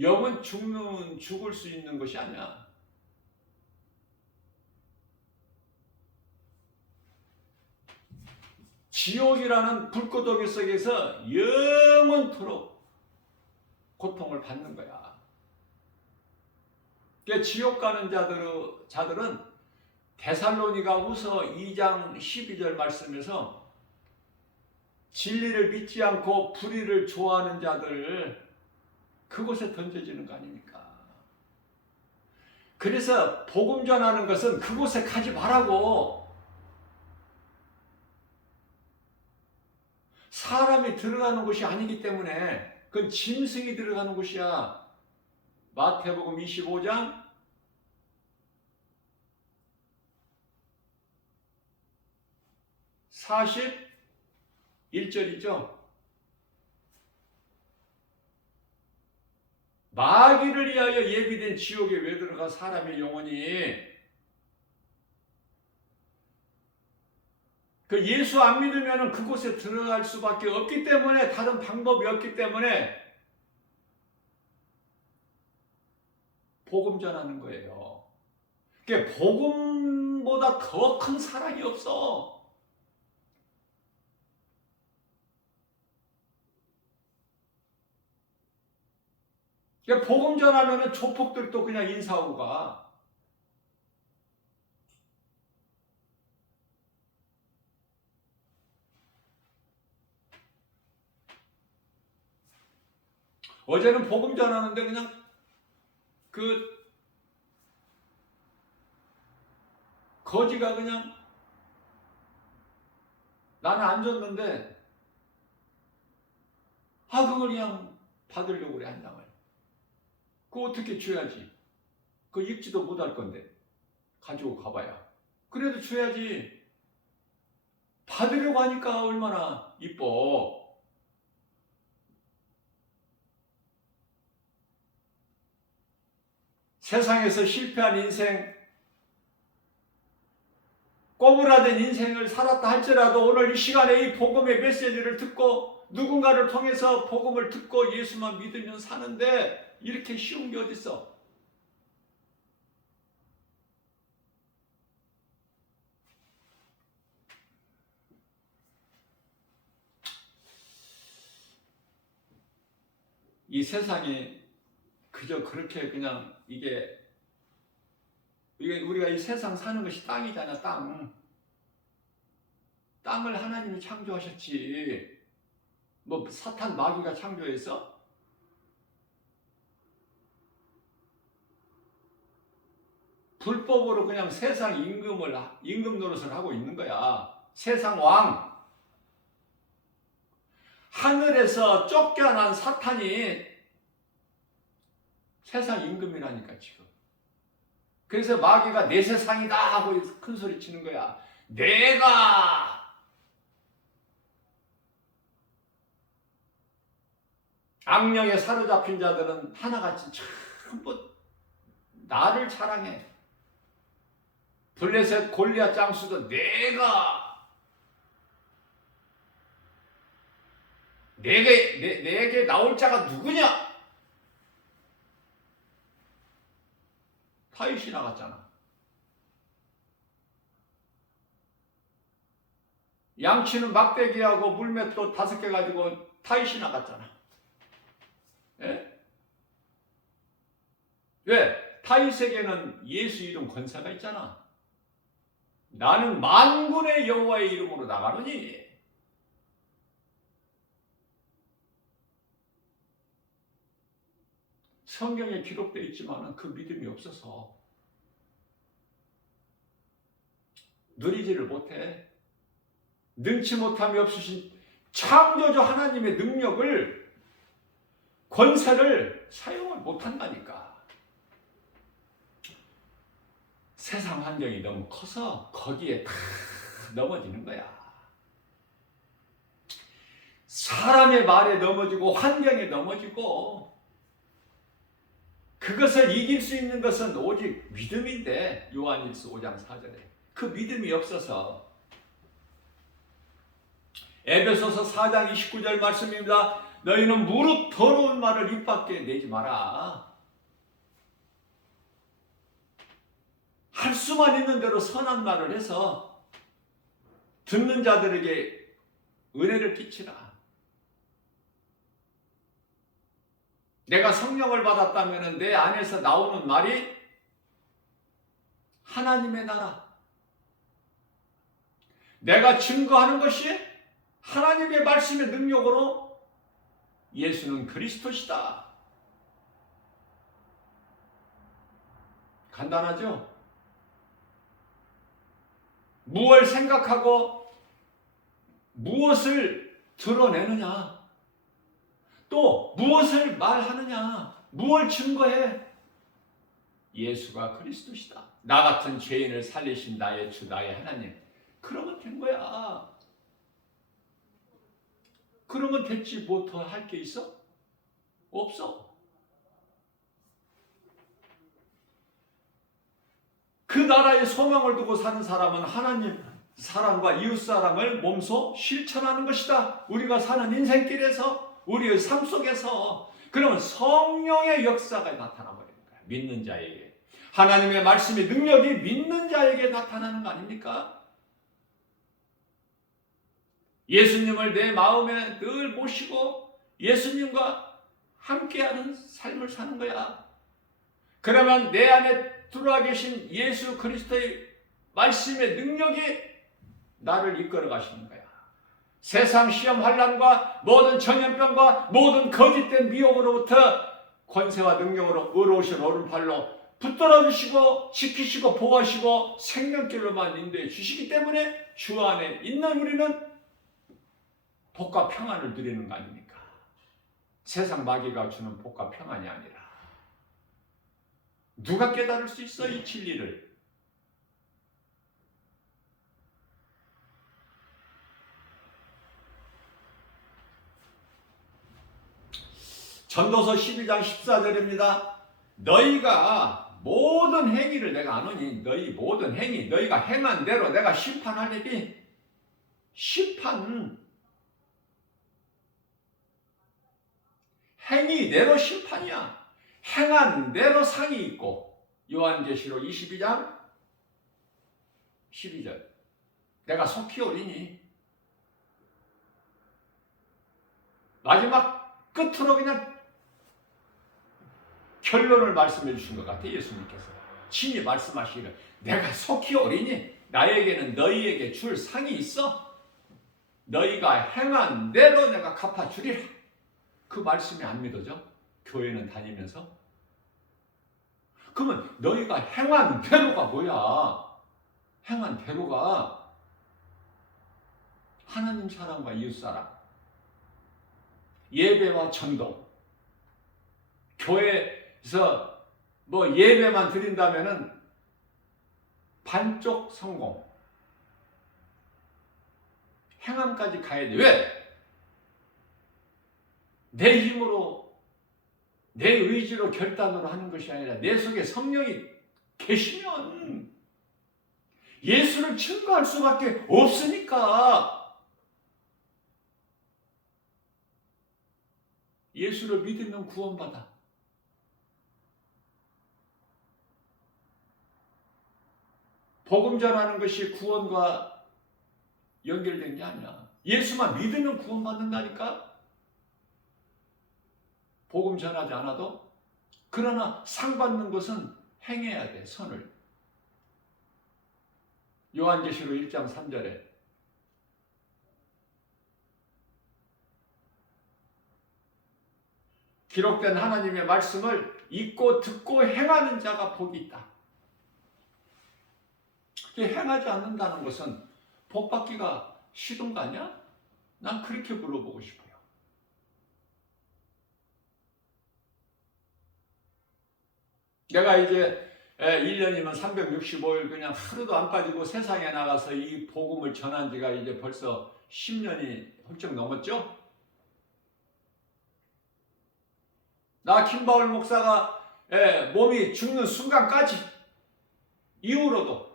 영은 죽을 수 있는 것이 아니야. 지옥이라는 불구덩이 속에서 영원토록 고통을 받는 거야. 그러니까 지옥 가는 자들은 데살로니가후서 2장 12절 말씀에서 진리를 믿지 않고 불의를 좋아하는 자들, 그곳에 던져지는 거 아닙니까? 그래서 복음 전하는 것은 그곳에 가지 말라고. 사람이 들어가는 곳이 아니기 때문에 그건 짐승이 들어가는 곳이야. 마태복음 25장 41절이죠. 마귀를 위하여 예비된 지옥에 왜 들어가 사람의 영혼이? 그 예수 안 믿으면 그곳에 들어갈 수밖에 없기 때문에, 다른 방법이 없기 때문에 복음 전하는 거예요. 그게 복음보다 더 큰 사랑이 없어. 그러니까 복음 전하면은 조폭들도 그냥 인사하고 가. 어제는 복음 전하는데 그냥 거지가 그냥, 나는 안 줬는데 그걸 그냥 받으려고 그래, 한 장을. 그거 어떻게 줘야지? 그거 읽지도 못할 건데 가지고 가봐야. 그래도 줘야지. 받으려고 하니까 얼마나 이뻐. 세상에서 실패한 인생, 꼬부라진 인생을 살았다 할지라도 오늘 이 시간에 이 복음의 메시지를 듣고 누군가를 통해서 복음을 듣고 예수만 믿으면 사는데 이렇게 쉬운 게 어딨어? 이 세상이 그저 그렇게 그냥 이게 우리가 이 세상 사는 것이 땅이잖아, 땅. 땅을 하나님이 창조하셨지. 뭐 사탄 마귀가 창조했어? 불법으로 그냥 세상 임금 노릇을 하고 있는 거야. 세상 왕. 하늘에서 쫓겨난 사탄이 세상 임금이라니까 지금. 그래서 마귀가 내 세상이다 하고 큰 소리 치는 거야. 내가 악령에 사로잡힌 자들은 하나같이 전부 나를 자랑해. 블레셋 골리앗 장수도 내게 나올 자가 누구냐? 다윗이 나갔잖아. 양치는 막대기하고 물맷도 5개 가지고 다윗이 나갔잖아. 예? 왜? 다윗에게는 예수 이름 권세가 있잖아. 나는 만군의 여호와의 이름으로 나가노니. 성경에 기록되어 있지만 그 믿음이 없어서 누리지를 못해. 능치 못함이 없으신 창조주 하나님의 능력을, 권세를 사용을 못한다니까. 세상 환경이 너무 커서 거기에 다 넘어지는 거야. 사람의 말에 넘어지고 환경에 넘어지고, 그것을 이길 수 있는 것은 오직 믿음인데, 요한일서 5장 4절에 그 믿음이 없어서. 에베소서 4장 29절 말씀입니다. 너희는 무릇 더러운 말을 입 밖에 내지 마라. 할 수만 있는 대로 선한 말을 해서 듣는 자들에게 은혜를 끼치라. 내가 성령을 받았다면 내 안에서 나오는 말이 하나님의 나라. 내가 증거하는 것이 하나님의 말씀의 능력으로 예수는 그리스도시다. 간단하죠? 무엇을 생각하고 무엇을 드러내느냐, 또 무엇을 말하느냐, 무엇을 증거해? 예수가 그리스도시다. 나 같은 죄인을 살리신 나의 주, 나의 하나님. 그러면 된 거야. 그러면 됐지. 뭐 더 할 게 있어? 없어. 그 나라의 소망을 두고 사는 사람은 하나님 사랑과 이웃 사랑을 몸소 실천하는 것이다. 우리가 사는 인생길에서, 우리의 삶 속에서. 그러면 성령의 역사가 나타나 버리는 거야. 믿는 자에게. 하나님의 말씀의 능력이 믿는 자에게 나타나는 거 아닙니까? 예수님을 내 마음에 늘 모시고 예수님과 함께하는 삶을 사는 거야. 그러면 내 안에 들어와 계신 예수 그리스도의 말씀의 능력이 나를 이끌어 가시는 거야. 세상 시험 환난과 모든 전염병과 모든 거짓된 미혹으로부터 권세와 능력으로 의로우신 오른팔로 붙들어 주시고 지키시고 보호하시고 생명길로만 인도해 주시기 때문에 주 안에 있는 우리는 복과 평안을 누리는 거 아닙니까? 세상 마귀가 주는 복과 평안이 아니라. 누가 깨달을 수 있어, 이 진리를? 전도서 12장 14절입니다. 너희가 모든 행위를 내가 아노니 너희 모든 행위 너희가 행한 대로 내가 심판하리니. 심판, 행위대로 심판이야. 행한 대로 상이 있고. 요한계시록 22장 12절 내가 속히 오리니. 마지막 끝으로 그냥 결론을 말씀해 주신 것 같아요. 예수님께서 친히 말씀하시기를 내가 속히 오리니 나에게는 너희에게 줄 상이 있어. 너희가 행한 대로 내가 갚아주리라. 그 말씀이 안 믿어져? 교회는 다니면서? 그러면 너희가 행한 대로가 뭐야? 행한 대로가 하나님 사랑과 이웃사랑, 예배와 전도. 교회에서 뭐 예배만 드린다면은 반쪽 성공. 행함까지 가야 돼. 왜? 내 힘으로, 내 의지로 결단으로 하는 것이 아니라 내 속에 성령이 계시면 예수를 증거할 수밖에 없으니까. 예수를 믿으면 구원받아. 복음 전하는 것이 구원과 연결된 게 아니야. 예수만 믿으면 구원받는다니까. 복음 전하지 않아도. 그러나 상 받는 것은 행해야 돼. 선을. 요한계시록 1장 3절에 기록된 하나님의 말씀을 읽고 듣고 행하는 자가 복이 있다. 행하지 않는다는 것은 복 받기가 쉬운 거 아니야? 난 그렇게 물어보고 싶어요. 내가 이제 1년이면 365일 그냥 하루도 안 빠지고 세상에 나가서 이 복음을 전한 지가 이제 벌써 10년이 훌쩍 넘었죠? 나 김바울 목사가 몸이 죽는 순간까지 이후로도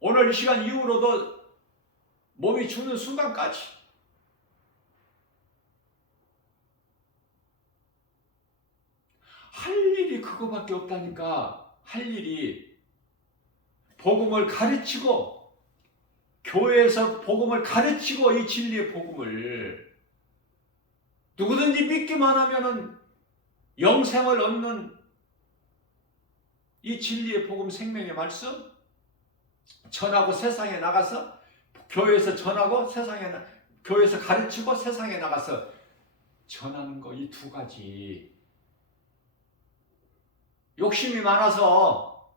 오늘 이 시간 이후로도 몸이 죽는 순간까지 할 일이 그거밖에 없다니까. 할 일이 복음을 가르치고, 교회에서 복음을 가르치고, 이 진리의 복음을 누구든지 믿기만 하면은 영생을 얻는 이 진리의 복음, 생명의 말씀 전하고 세상에 나가서 교회에서 전하고 교회에서 가르치고 세상에 나가서 전하는 거, 이 두 가지. 욕심이 많아서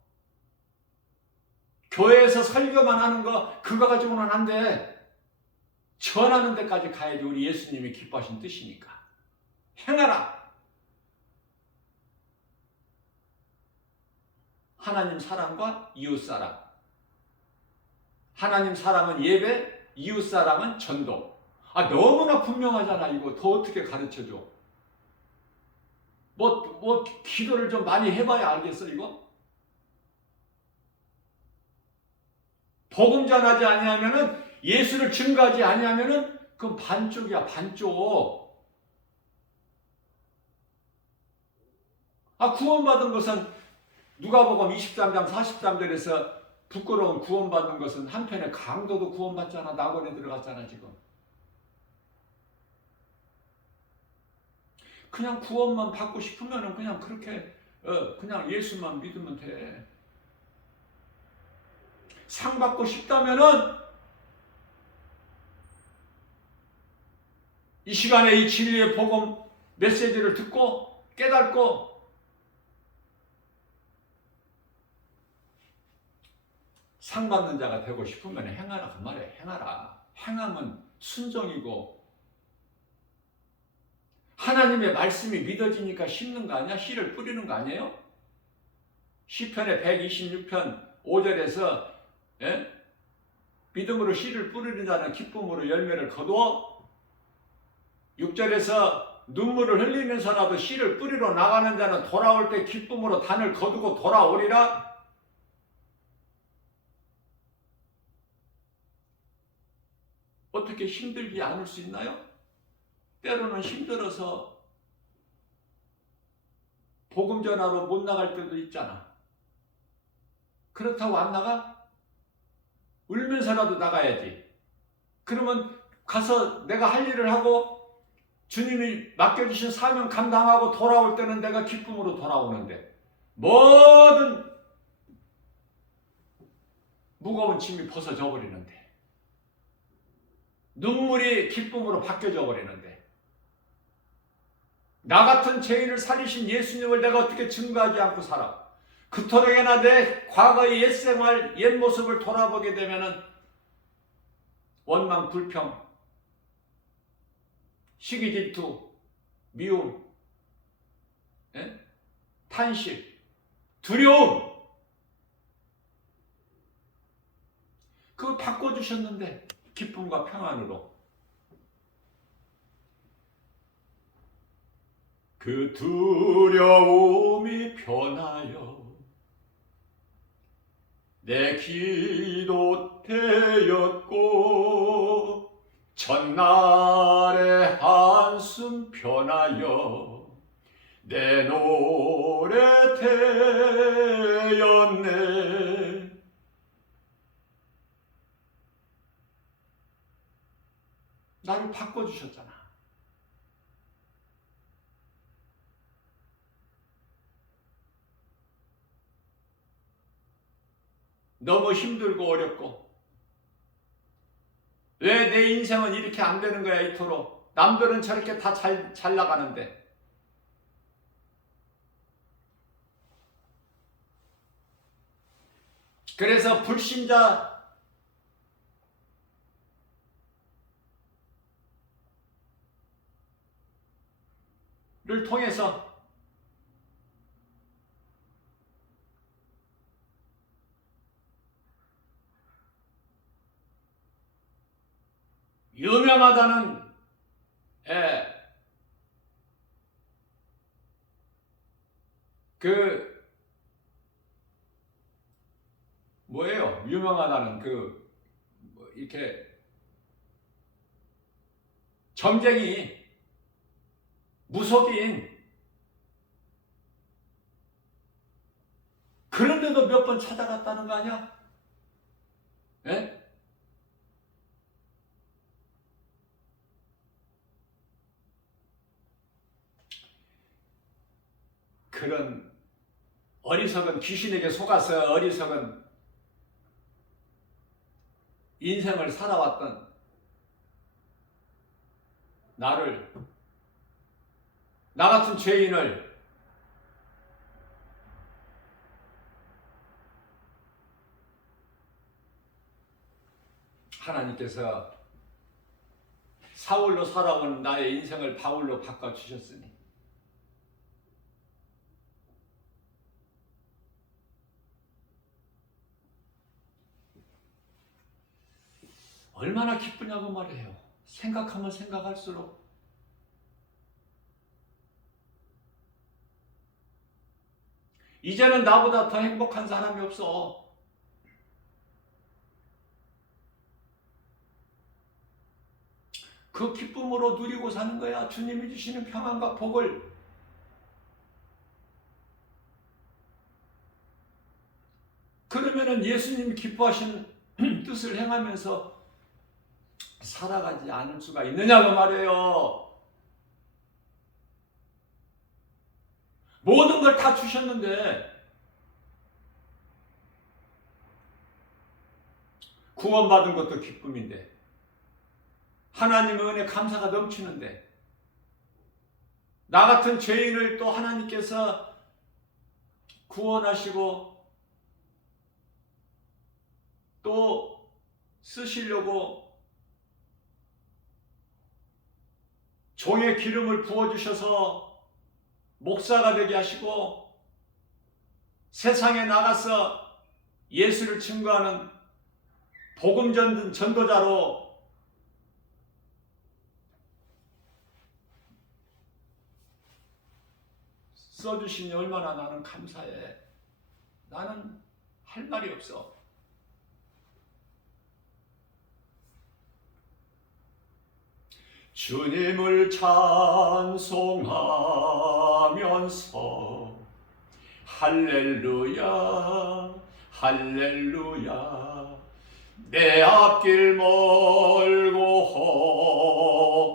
교회에서 설교만 하는 거 그거 가지고는 안 돼. 전하는 데까지 가야지 우리 예수님이 기뻐하신 뜻이니까. 행하라. 하나님 사랑과 이웃 사랑. 하나님 사랑은 예배, 이웃 사랑은 전도. 너무나 분명하잖아. 이거 더 어떻게 가르쳐줘? 기도를 좀 많이 해봐야 알겠어, 이거? 복음 전하지 아니하면은, 예수를 증거하지 아니하면은, 그건 반쪽이야, 반쪽. 구원받은 것은, 누가복음 23장 43절에서 부끄러운 구원받는 것은 한편에 강도도 구원받잖아. 낙원에 들어갔잖아, 지금. 그냥 구원만 받고 싶으면은 그냥 그렇게 그냥 예수만 믿으면 돼. 상 받고 싶다면은 이 시간에 이 진리의 복음 메시지를 듣고 깨닫고 상 받는 자가 되고 싶으면 행하라 그 말이야. 행하라. 행함은 순종이고 하나님의 말씀이 믿어지니까 심는 거 아니야? 씨를 뿌리는 거 아니에요? 시편의 126편 5절에서 믿음으로 씨를 뿌리는 자는 기쁨으로 열매를 거두어. 6절에서 눈물을 흘리면서라도 씨를 뿌리러 나가는 자는 돌아올 때 기쁨으로 단을 거두고 돌아오리라. 어떻게 힘들지 않을 수 있나요? 때로는 힘들어서 복음 전하러 못 나갈 때도 있잖아. 그렇다고 안 나가? 울면서라도 나가야지. 그러면 가서 내가 할 일을 하고 주님이 맡겨주신 사명 감당하고 돌아올 때는 내가 기쁨으로 돌아오는데, 모든 무거운 짐이 벗어져 버리는데, 눈물이 기쁨으로 바뀌어져 버리는데, 나 같은 죄인을 살리신 예수님을 내가 어떻게 증거하지 않고 살아? 그토록이나 내 과거의 옛 생활, 옛 모습을 돌아보게 되면은 원망, 불평, 시기 질투, 미움, 탄식, 두려움, 그걸 바꿔주셨는데 기쁨과 평안으로. 그 두려움이 변하여 내 기도 되었고 첫날의 한숨 변하여 내 노래 되었네. 나를 바꿔주셨잖아. 너무 힘들고 어렵고 왜 내 인생은 이렇게 안 되는 거야 이토록. 남들은 저렇게 다 잘 나가는데. 그래서 불신자를 통해서 유명하다는 그 뭐예요? 유명하다는 그 이렇게 점쟁이, 무속인, 그런데도 몇 번 찾아갔다는 거 아니야? 예? 그런 어리석은, 귀신에게 속아서 어리석은 인생을 살아왔던 나를, 나 같은 죄인을 하나님께서 사울로 살아온 나의 인생을 바울로 바꿔주셨으니 얼마나 기쁘냐고 말이에요. 생각하면 생각할수록. 이제는 나보다 더 행복한 사람이 없어. 그 기쁨으로 누리고 사는 거야. 주님이 주시는 평안과 복을. 그러면은 예수님이 기뻐하시는 뜻을 행하면서 살아가지 않을 수가 있느냐고 말이에요. 모든 걸 다 주셨는데, 구원받은 것도 기쁨인데, 하나님의 은혜 감사가 넘치는데, 나 같은 죄인을 또 하나님께서 구원하시고 또 쓰시려고 종의 기름을 부어주셔서 목사가 되게 하시고 세상에 나가서 예수를 증거하는 복음 전도자로 써주시니 얼마나 나는 감사해. 나는 할 말이 없어. 주님을 찬송하면서 할렐루야 할렐루야 내 앞길 멀고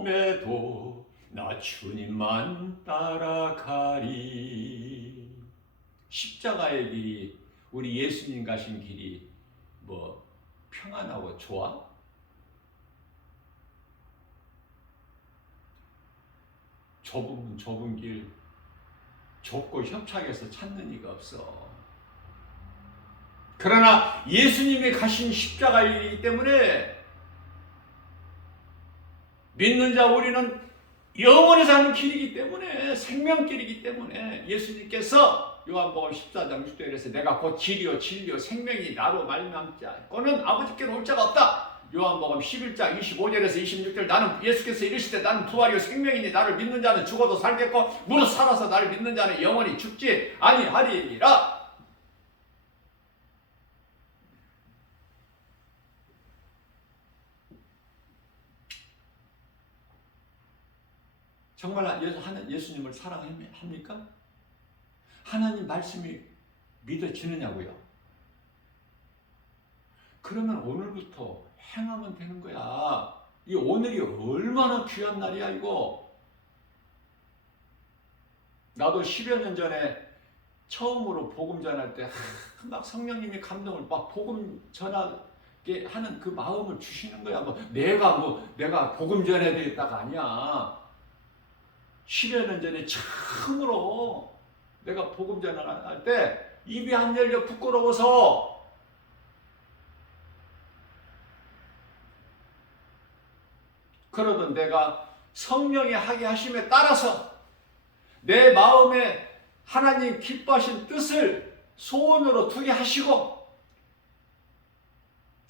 험해도 나 주님만 따라가리. 십자가의 길이, 우리 예수님 가신 길이 뭐 평안하고 좋아? 좁은 길, 좁고 협착해서 찾는 이가 없어. 그러나 예수님이 가신 십자가이기 때문에 믿는 자 우리는 영원히 사는 길이기 때문에, 생명길이기 때문에 예수님께서 요한복음 14장 6절에서 내가 곧 길이요 진리요 생명이 나로 말미암자고는 아버지께로 올 자가 없다. 요한복음 11장 25절에서 26절 나는 예수께서 이르시되 나는 부활이요 생명이니 나를 믿는 자는 죽어도 살겠고 무릇 살아서 나를 믿는 자는 영원히 죽지 아니하리라. 정말 예수님을 사랑합니까? 하나님 말씀이 믿어지느냐고요? 그러면 오늘부터 행하면 되는 거야. 이 오늘이 얼마나 귀한 날이야 이거. 나도 10여 년 전에 처음으로 복음 전할 때 막 성령님이 감동을 막 복음 전하게 하는 그 마음을 주시는 거야. 내가 복음 전해야 되겠다가 아니야. 10여 년 전에 처음으로 내가 복음 전할 때 입이 안 열려 부끄러워서 그러던 내가 성령이 하게 하심에 따라서 내 마음에 하나님 기뻐하신 뜻을 소원으로 두게 하시고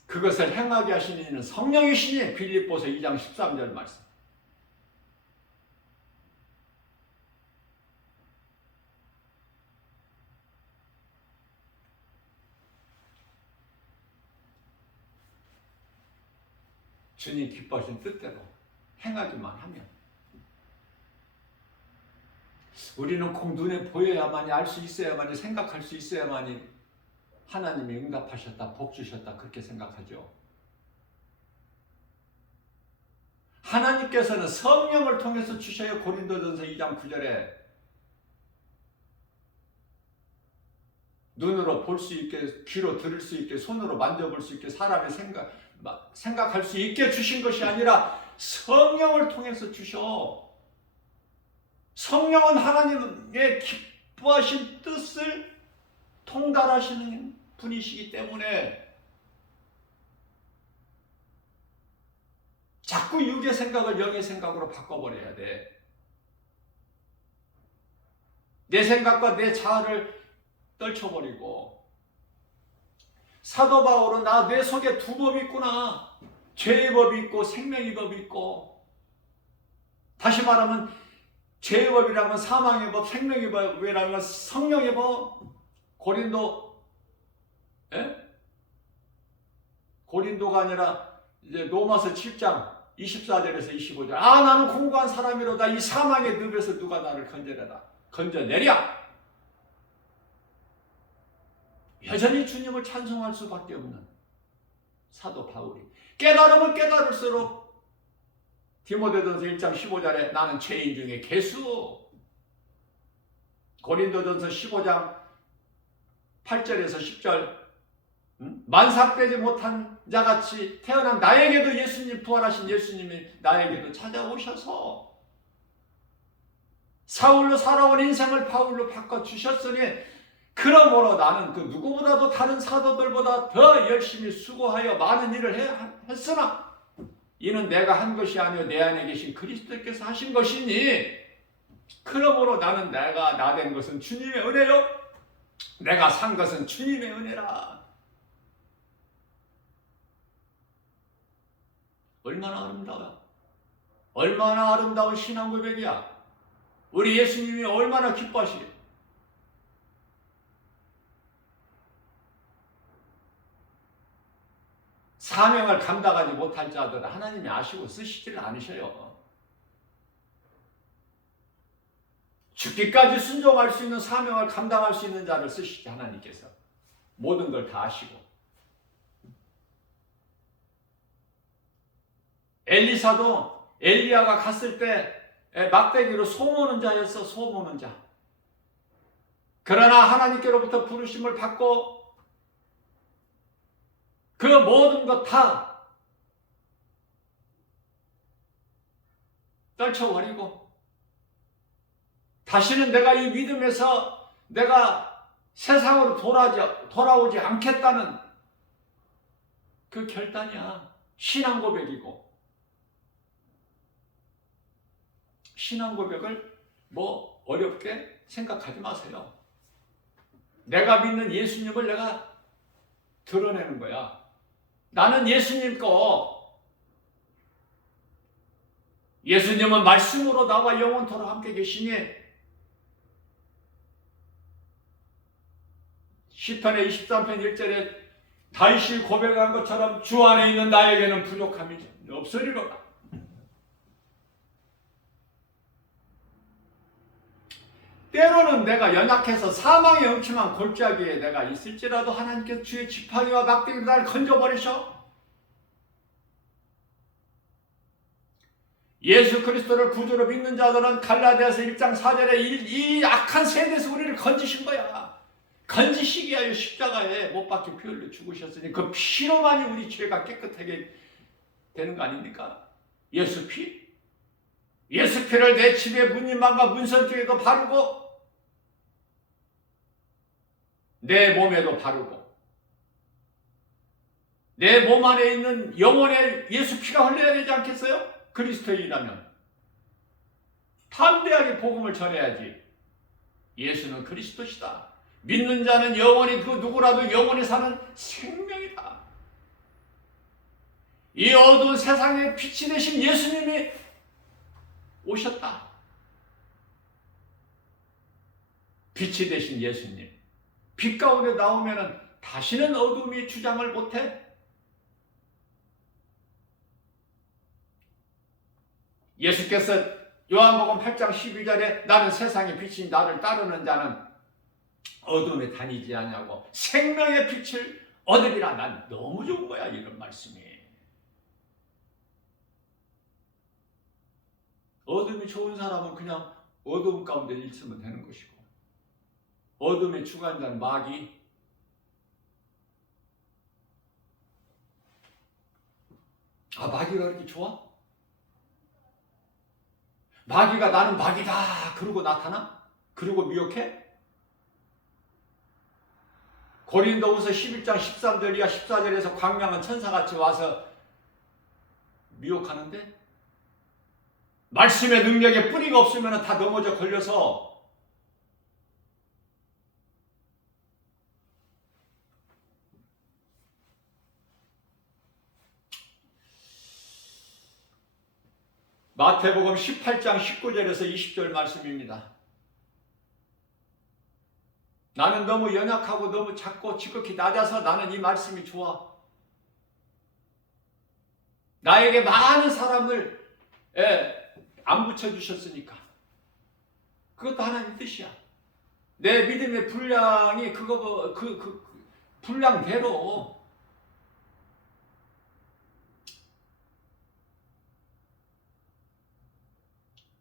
그것을 행하게 하시는 이는 성령이시니 빌립보서 2장 13절 말씀. 주님 기뻐하신 뜻대로 행하기만 하면 우리는 꼭 눈에 보여야만이 알 수 있어야만이 생각할 수 있어야만이 하나님이 응답하셨다 복 주셨다 그렇게 생각하죠. 하나님께서는 성령을 통해서 주셔요. 고린도전서 2장 9절에 눈으로 볼 수 있게 귀로 들을 수 있게 손으로 만져볼 수 있게 사람이 생각할 수 있게 주신 것이 아니라 성령을 통해서 주셔. 성령은 하나님의 기뻐하신 뜻을 통달하시는 분이시기 때문에 자꾸 육의 생각을 영의 생각으로 바꿔버려야 돼. 내 생각과 내 자아를 떨쳐버리고 사도 바울은 내 속에 두 법이 있구나. 죄의 법이 있고 생명의 법이 있고, 다시 말하면 죄의 법이라면 사망의 법, 생명의 법이라면 성령의 법. 고린도가 아니라 이제 로마서 7장 24절에서 25절. 나는 공고한 사람이로다. 이 사망의 늪에서 누가 나를 건져내랴. 여전히 주님을 찬송할 수밖에 없는 사도 바울이 깨달으면 깨달을수록 디모데전서 1장 15절에 나는 죄인 중에 괴수, 고린도전서 15장 8절에서 10절 만삭되지 못한 자같이 태어난 나에게도 예수님, 부활하신 예수님이 나에게도 찾아오셔서 사울로 살아온 인생을 바울로 바꿔주셨으니 그러므로 나는 그 누구보다도 다른 사도들보다 더 열심히 수고하여 많은 일을 했으나 이는 내가 한 것이 아니요 내 안에 계신 그리스도께서 하신 것이니 그러므로 나는 내가 나 된 것은 주님의 은혜요 내가 산 것은 주님의 은혜라. 얼마나 아름다워. 얼마나 아름다운 신앙 고백이야. 우리 예수님이 얼마나 기뻐하시게 사명을 감당하지 못할 자들은 하나님이 아시고 쓰시지를 않으셔요. 죽기까지 순종할 수 있는 사명을 감당할 수 있는 자를 쓰시지 하나님께서. 모든 걸 다 아시고. 엘리사도 엘리야가 갔을 때 막대기로 소모는 자였어. 소모는 자. 그러나 하나님께로부터 부르심을 받고 그 모든 것 다 떨쳐버리고 다시는 내가 이 믿음에서 내가 세상으로 돌아오지 않겠다는 그 결단이야. 신앙 고백이고, 신앙 고백을 뭐 어렵게 생각하지 마세요. 내가 믿는 예수님을 내가 드러내는 거야. 나는 예수님 거, 예수님은 말씀으로 나와 영원토록 함께 계시니 시편의 23편 1절에 다윗이 고백한 것처럼 주 안에 있는 나에게는 부족함이 없으리로다. 때로는 내가 연약해서 사망의 음침한 골짜기에 내가 있을지라도 하나님께서 주의 지팡이와 막대기로 나를 건져버리셔. 예수 그리스도를 구주로 믿는 자들은 갈라디아서 1장 4절에 이 악한 세대에서 우리를 건지신 거야. 건지시기 위하여 십자가에 못 박혀 피 흘려 죽으셨으니 그 피로만이 우리 죄가 깨끗하게 되는 거 아닙니까? 예수 피? 예수 피를 내 집의 문인방과 문선 쪽에도 바르고 내 몸에도 바르고 내 몸 안에 있는 영혼에 예수 피가 흘러야 되지 않겠어요? 그리스도인이라면 담대하게 복음을 전해야지. 예수는 그리스도시다. 믿는 자는 영원히 그 누구라도 영원히 사는 생명이다. 이 어두운 세상에 빛이 되신 예수님이 오셨다. 빛이 되신 예수님. 빛 가운데 나오면 다시는 어둠이 주장을 못해. 예수께서 요한복음 8장 12절에 나는 세상의 빛이 나를 따르는 자는 어둠에 다니지 않냐고 생명의 빛을 얻으리라. 난 너무 좋은 거야 이런 말씀이. 어둠이 좋은 사람은 그냥 어둠 가운데 있으면 되는 것이고 어둠의 주관자는 마귀. 아, 마귀가 그렇게 좋아? 마귀가 나는 마귀다 그러고 나타나? 그리고 미혹해? 고린도후서 11장 13절 이하 14절에서 광명한 천사같이 와서 미혹하는데 말씀의 능력에 뿌리가 없으면 다 넘어져 걸려서 마태복음 18장 19절에서 20절 말씀입니다. 나는 너무 연약하고 너무 작고 지극히 낮아서 나는 이 말씀이 좋아. 나에게 많은 사람을 안 붙여주셨으니까. 그것도 하나님 뜻이야. 내 믿음의 분량이 그 분량대로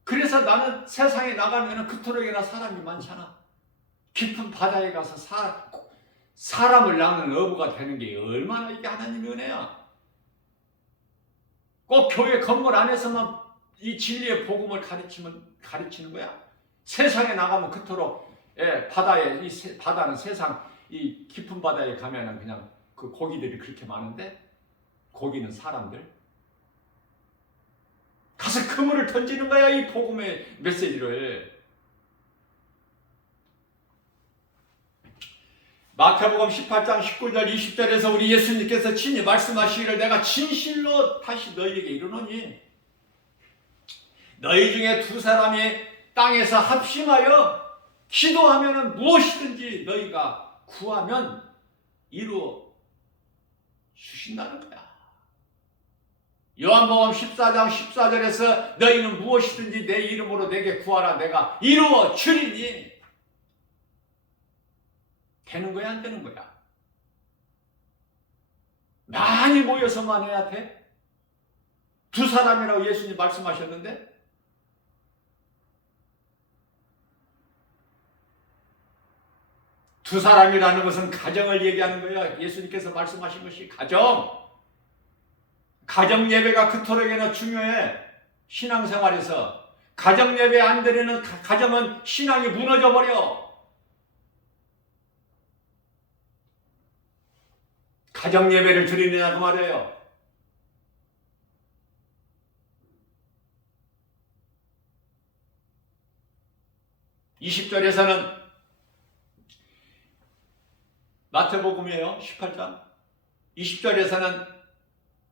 그래서 나는 세상에 나가면 그토록이나 사람이 많잖아. 깊은 바다에 가서 사람을 낚는 어부가 되는 게 얼마나 이게 하나님의 은혜야. 꼭 교회 건물 안에서만 이 진리의 복음을 가르치는 거야. 세상에 나가면 그토록 바다에 바다는 세상 이 깊은 바다에 가면은 그냥 그 고기들이 그렇게 많은데 고기는 사람들. 가서 그물을 던지는 거야 이 복음의 메시지를. 마태복음 18장 19절 20절에서 우리 예수님께서 친히 말씀하시기를 내가 진실로 다시 너희에게 이르노니 너희 중에 두 사람이 땅에서 합심하여 기도하면 무엇이든지 너희가 구하면 이루어 주신다는 거야. 요한복음 14장 14절에서 너희는 무엇이든지 내 이름으로 내게 구하라 내가 이루어 주리니 되는 거야 안 되는 거야? 많이 모여서만 해야 돼? 두 사람이라고 예수님 말씀하셨는데 두 사람이라는 것은 가정을 얘기하는 거야. 예수님께서 말씀하신 것이 가정 예배가 그토록이나 중요해. 신앙생활에서 가정 예배 안 드리는 가정은 신앙이 무너져 버려. 가정 예배를 드리느냐 그 말이에요. (20절에서는) 마태복음이에요. 18장 20절에서는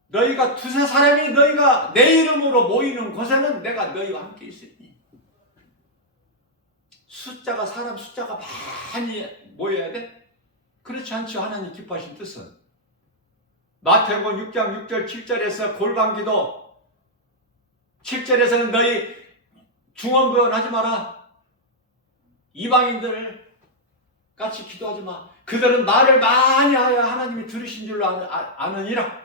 너희가 두세 사람이 너희가 내 이름으로 모이는 곳에는 내가 너희와 함께 있으니. 사람 숫자가 많이 모여야 돼? 그렇지 않죠. 하나님 기뻐하신 뜻은. 마태복음 6장 6절 7절에서 골방기도 7절에서는 너희 중언부언하지 마라. 이방인들 같이 기도하지 마. 그들은 말을 많이 하여 하나님이 들으신 줄로 아느니라.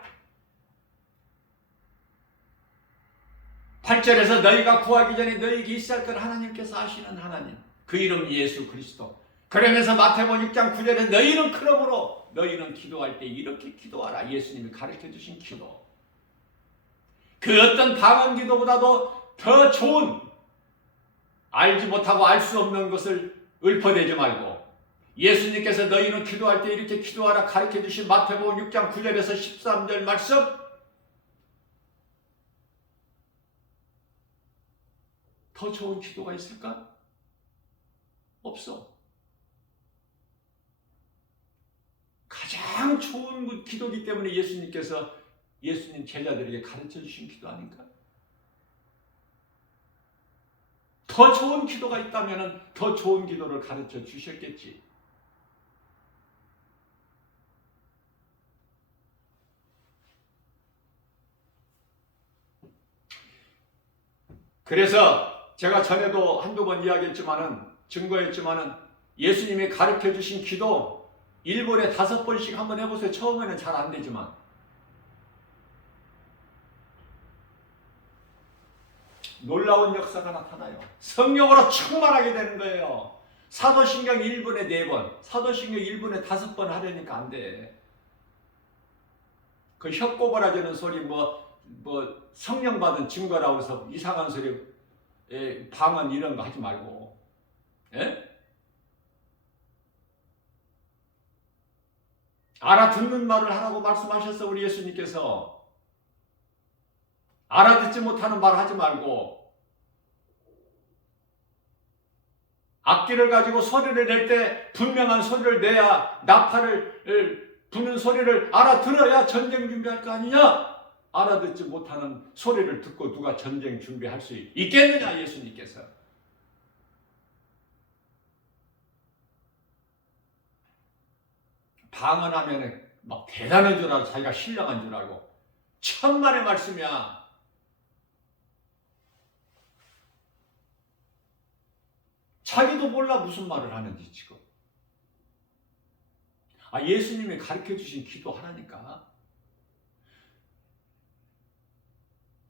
8절에서 너희가 구하기 전에 너희에게 있어야 할 걸 하나님께서 아시는 하나님. 그 이름 예수 그리스도. 그러면서 마태복음 6장 9절에 너희는 그러므로 너희는 기도할 때 이렇게 기도하라. 예수님이 가르쳐 주신 기도. 그 어떤 방언 기도보다도 더 좋은 알지 못하고 알 수 없는 것을 읊어대지 말고 예수님께서 너희는 기도할 때 이렇게 기도하라 가르쳐 주신 마태복음 6장 9절에서 13절 말씀 더 좋은 기도가 있을까? 없어. 가장 좋은 기도이기 때문에 예수님께서 예수님 제자들에게 가르쳐 주신 기도 아닌가? 더 좋은 기도가 있다면 더 좋은 기도를 가르쳐 주셨겠지. 그래서 제가 전에도 한두 번 이야기했지만은 증거했지만은 예수님이 가르쳐 주신 기도 1분에 5번씩 한번 해보세요. 처음에는 잘 안 되지만 놀라운 역사가 나타나요. 성령으로 충만하게 되는 거예요. 사도신경 1분에 4번, 사도신경 1분에 5번 하려니까 안 돼. 그 혀꼬부라지는 소리 성령 받은 증거라고 해서 이상한 소리 방언 이런 거 하지 말고. 예? 알아듣는 말을 하라고 말씀하셨어. 우리 예수님께서. 알아듣지 못하는 말 하지 말고 악기를 가지고 소리를 낼 때 분명한 소리를 내야 나팔을 부는 소리를 알아들어야 전쟁 준비할 거 아니냐? 알아듣지 못하는 소리를 듣고 누가 전쟁 준비할 수 있겠느냐? 예수님께서. 방언하면 막 대단한 줄 알고 자기가 신령한 줄 알고 천만의 말씀이야. 자기도 몰라 무슨 말을 하는지 지금. 예수님이 가르쳐 주신 기도 하라니까.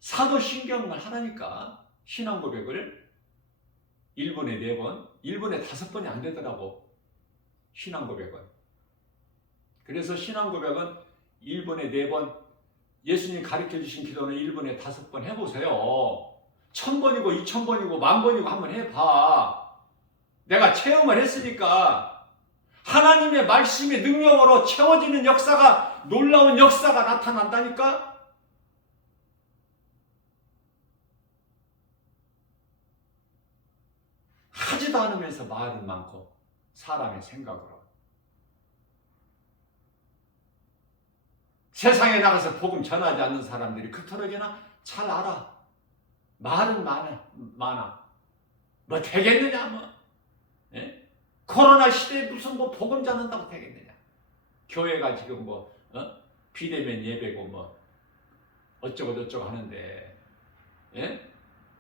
사도신경을 하라니까. 신앙 고백을 1분에 4번, 1분에 5번이 안 되더라고. 신앙 고백은. 그래서 신앙 고백은 1분에 4번, 예수님 가르쳐 주신 기도는 1분에 5번 해보세요. 1000번이고 2000번이고 10,000번이고 한번 해봐. 내가 체험을 했으니까 하나님의 말씀의 능력으로 채워지는 역사가, 놀라운 역사가 나타난다니까. 하지도 않으면서 말은 많고 사람의 생각으로. 세상에 나가서 복음 전하지 않는 사람들이 그토록이나 잘 알아. 말은 많아. 뭐 되겠느냐 뭐. 예? 코로나 시대에 무슨 복음 전한다고 되겠느냐. 교회가 지금 비대면 예배고 어쩌고 저쩌고 하는데, 예?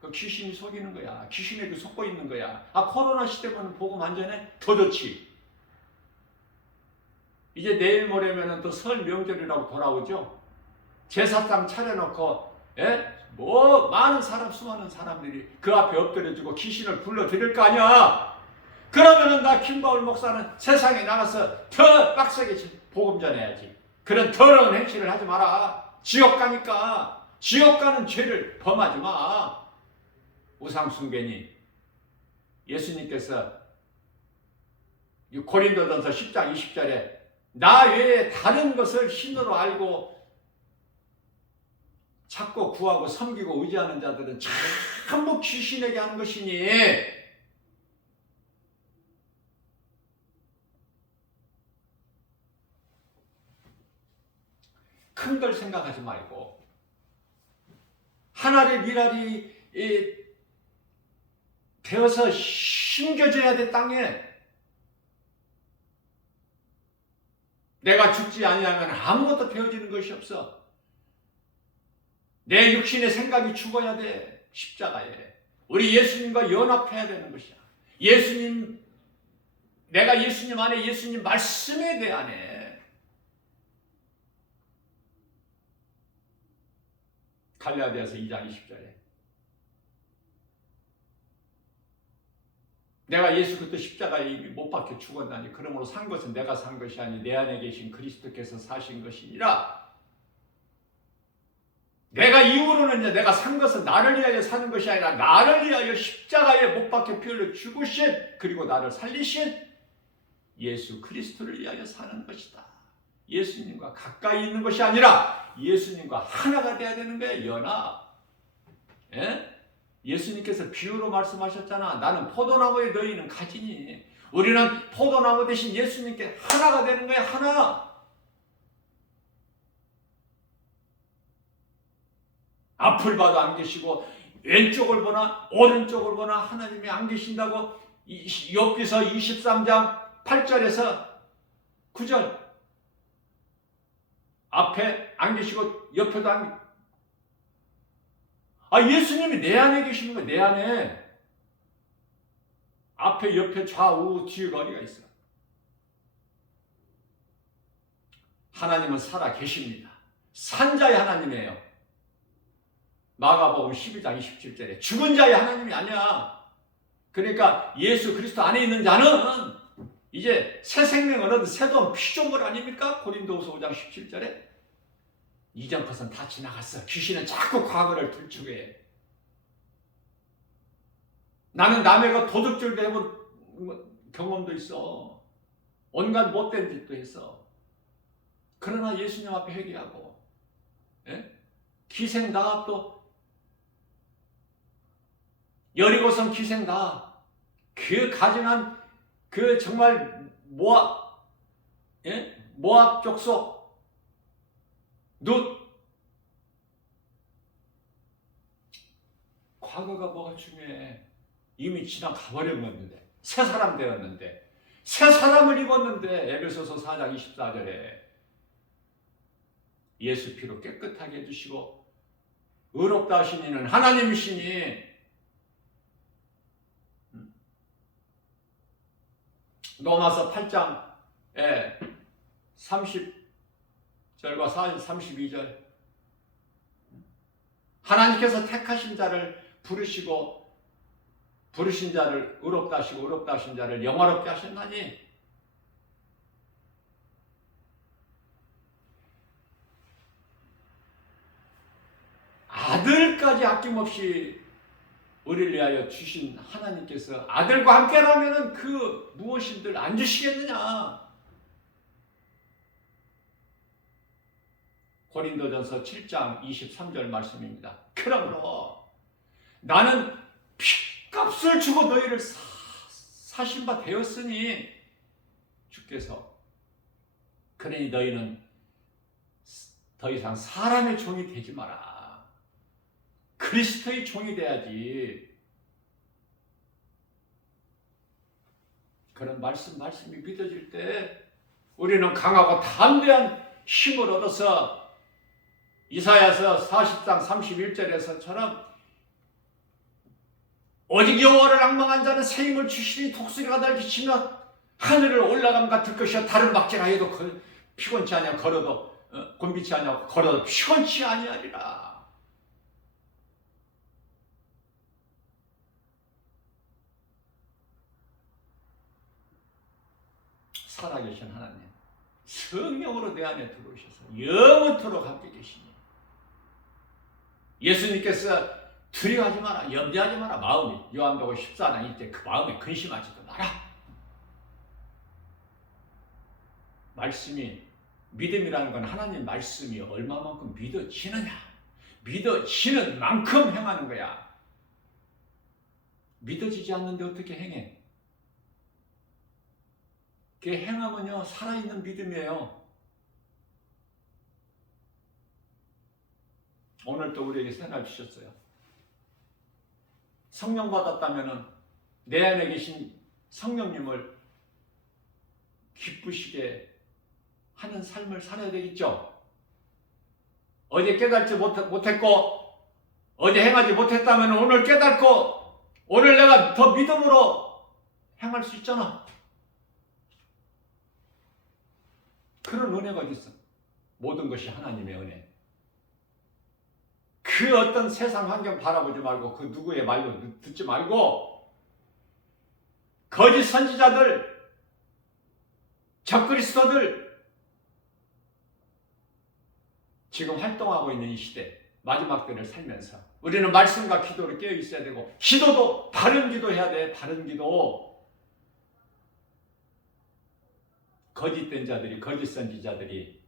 그 귀신이 속이는 거야. 귀신에게 속고 있는 거야. 코로나 시대면 복음 안전해? 더 좋지. 이제 내일 모레면은 또 설 명절이라고 돌아오죠. 제사상 차려놓고, 예? 많은 사람, 수많은 사람들이 그 앞에 엎드려주고 귀신을 불러들일 거 아니야. 그러면은 나 김바울 목사는 세상에 나가서 더 빡세게 복음 전해야지. 그런 더러운 행실을 하지 마라. 지옥 가니까. 지옥 가는 죄를 범하지 마. 우상숭배니. 예수님께서 고린도전서 10장 20절에 나 외에 다른 것을 신으로 알고 찾고 구하고 섬기고 의지하는 자들은 전부 귀신에게 하는 것이니 큰 걸 생각하지 말고 하나의 미랄이 되어서 심겨져야 돼. 땅에 내가 죽지 아니하면 아무것도 되어지는 것이 없어. 내 육신의 생각이 죽어야 돼. 십자가에 우리 예수님과 연합해야 되는 것이야. 내가 예수님 안에, 예수님 말씀에 대하네. 갈라디아서 2장 20절에 내가 예수 그리스도 십자가에 이미 못 박혀 죽었나니 그러므로 산 것은 내가 산 것이 아니 내 안에 계신 그리스도께서 사신 것이니라. 내가 이후로는 내가 산 것은 나를 위하여 사는 것이 아니라 나를 위하여 십자가에 못 박혀 피 흘려 죽으신 그리고 나를 살리신 예수 그리스도를 위하여 사는 것이다. 예수님과 가까이 있는 것이 아니라 예수님과 하나가 돼야 되는 거예요. 연합. 예? 예수님께서 비유로 말씀하셨잖아. 나는 포도나무에 너희는 가지니. 우리는 포도나무 대신 예수님께 하나가 되는 거야. 하나. 앞을 봐도 안 계시고 왼쪽을 보나 오른쪽을 보나 하나님이 안 계신다고 욥기서 23장 8절에서 9절 앞에 안 계시고 옆에도 안 계시고 예수님이 내 안에 계시는 거야. 내 안에. 앞에, 옆에, 좌우, 뒤에가 어디가 있어. 하나님은 살아 계십니다. 산자의 하나님이에요. 마가복음 12장 27절에 죽은 자의 하나님이 아니야. 그러니까 예수 그리스도 안에 있는 자는 이제 새 생명을 얻은 새로운 피조물 아닙니까? 고린도후서 5장 17절에 이전 것은 다 지나갔어. 귀신은 자꾸 과거를 들추게 해. 나는 남의 것 도둑질도 해본 경험도 있어. 온갖 못된 짓도 했어. 그러나 예수님 앞에 회개하고, 예? 기생다. 또 여리고성 기생다. 그 가증한 그 정말 모압 족속 룻. 과거가 뭐가 중요해. 이미 지나가 버렸는데 새 사람 되었는데 새 사람을 입었는데 에베소서 4장 24절에 예수 피로 깨끗하게 해주시고 의롭다 하신 이는 하나님이시니 로마서 8장에 30절과 32절 하나님께서 택하신 자를 부르신 자를 의롭다 하시고 의롭다 하신 자를 영화롭게 하셨나니 아들까지 아낌없이 우리를 위하여 주신 하나님께서 아들과 함께라면 그 무엇인들 안 주시겠느냐. 고린도전서 7장 23절 말씀입니다. 그러므로 나는 핏값을 주고 너희를 사신 바 되었으니 주께서 그러니 너희는 더 이상 사람의 종이 되지 마라. 그리스도의 종이 돼야지. 그런 말씀이 믿어질 때 우리는 강하고 담대한 힘을 얻어서 이사야서 40장 31절에서처럼 오직 여호와를 앙망한 자는 새 힘을 주시니 독수리가 날개치며 하늘을 올라감 같을 것이요 다른 박질하여도 피곤치 아니하 걸어도 곤비치 아니하고 걸어도 피곤치 아니하리라. 살아계신 하나님, 성령으로 내 안에 들어오셔서 영원토록 함께 계시니 예수님께서 두려워하지 마라, 염려하지 마라, 마음이 요한복음 14장 이때 그 마음에 근심하지도 마라. 말씀이, 믿음이라는 건 하나님 말씀이 얼마만큼 믿어지느냐, 믿어지는 만큼 행하는 거야. 믿어지지 않는데 어떻게 행해? 그 행하면요 살아있는 믿음이에요. 오늘 또 우리에게 생활 주셨어요. 성령 받았다면은 내 안에 계신 성령님을 기쁘시게 하는 삶을 살아야 되겠죠. 어제 깨닫지 못했고 어제 행하지 못했다면 오늘 깨닫고 오늘 내가 더 믿음으로 행할 수 있잖아. 그런 은혜가 어디 있어? 모든 것이 하나님의 은혜. 그 어떤 세상 환경 바라보지 말고 그 누구의 말로 듣지 말고 거짓 선지자들, 적그리스도들 지금 활동하고 있는 이 시대 마지막 때를 살면서 우리는 말씀과 기도를 깨어 있어야 되고 기도도 바른 기도해야 돼. 바른 기도. 거짓된 자들이, 거짓 선지자들이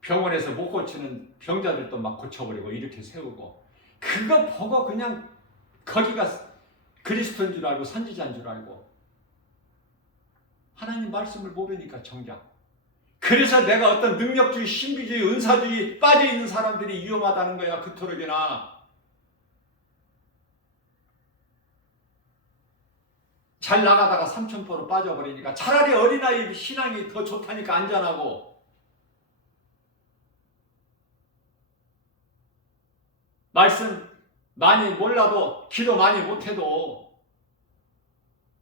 병원에서 못 고치는 병자들도 막 고쳐버리고 이렇게 세우고 그거 보고 그냥 거기가 그리스도인 줄 알고 선지자인 줄 알고 하나님 말씀을 모르니까 정작. 그래서 내가 어떤 능력주의, 신비주의, 은사주의 빠져있는 사람들이 위험하다는 거야. 그토록이나. 잘 나가다가 삼천포로 빠져버리니까 차라리 어린아이 신앙이 더 좋다니까 안전하고 말씀 많이 몰라도 기도 많이 못해도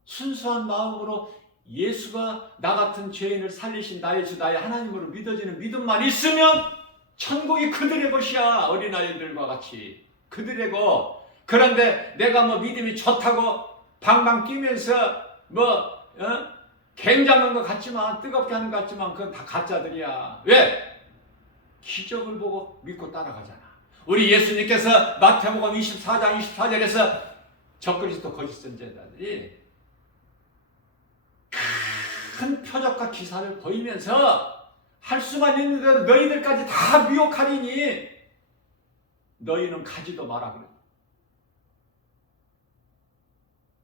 순수한 마음으로 예수가 나 같은 죄인을 살리신 나의 주 나의 하나님으로 믿어지는 믿음만 있으면 천국이 그들의 것이야. 어린아이들과 같이 그들의 것. 그런데 내가 뭐 믿음이 좋다고 방방 뛰면서 굉장한 것 같지만 뜨겁게 하는 것 같지만 그건 다 가짜들이야. 왜? 기적을 보고 믿고 따라가잖아. 우리 예수님께서 마태복음 24장 24절에서 적그리스도 거짓 선지자들이 큰 표적과 기사를 보이면서 할 수만 있는 대로 너희들까지 다 미혹하리니 너희는 가지도 마라 그래.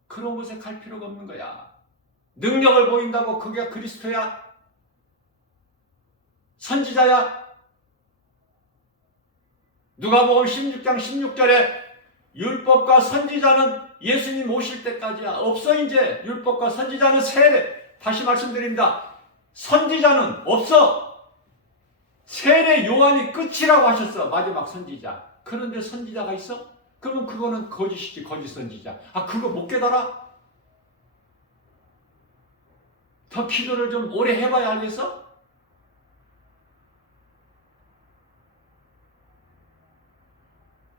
그런 곳에 갈 필요가 없는 거야. 능력을 보인다고 그게 그리스도야? 선지자야? 누가복음 16장 16절에 율법과 선지자는 예수님 오실 때까지야. 없어 이제. 율법과 선지자는 세례. 다시 말씀드립니다. 선지자는 없어. 세례 요한이 끝이라고 하셨어. 마지막 선지자. 그런데 선지자가 있어? 그러면 그거는 거짓이지. 거짓 선지자. 그거 못 깨달아? 더 기도를 좀 오래 해봐야 알겠어?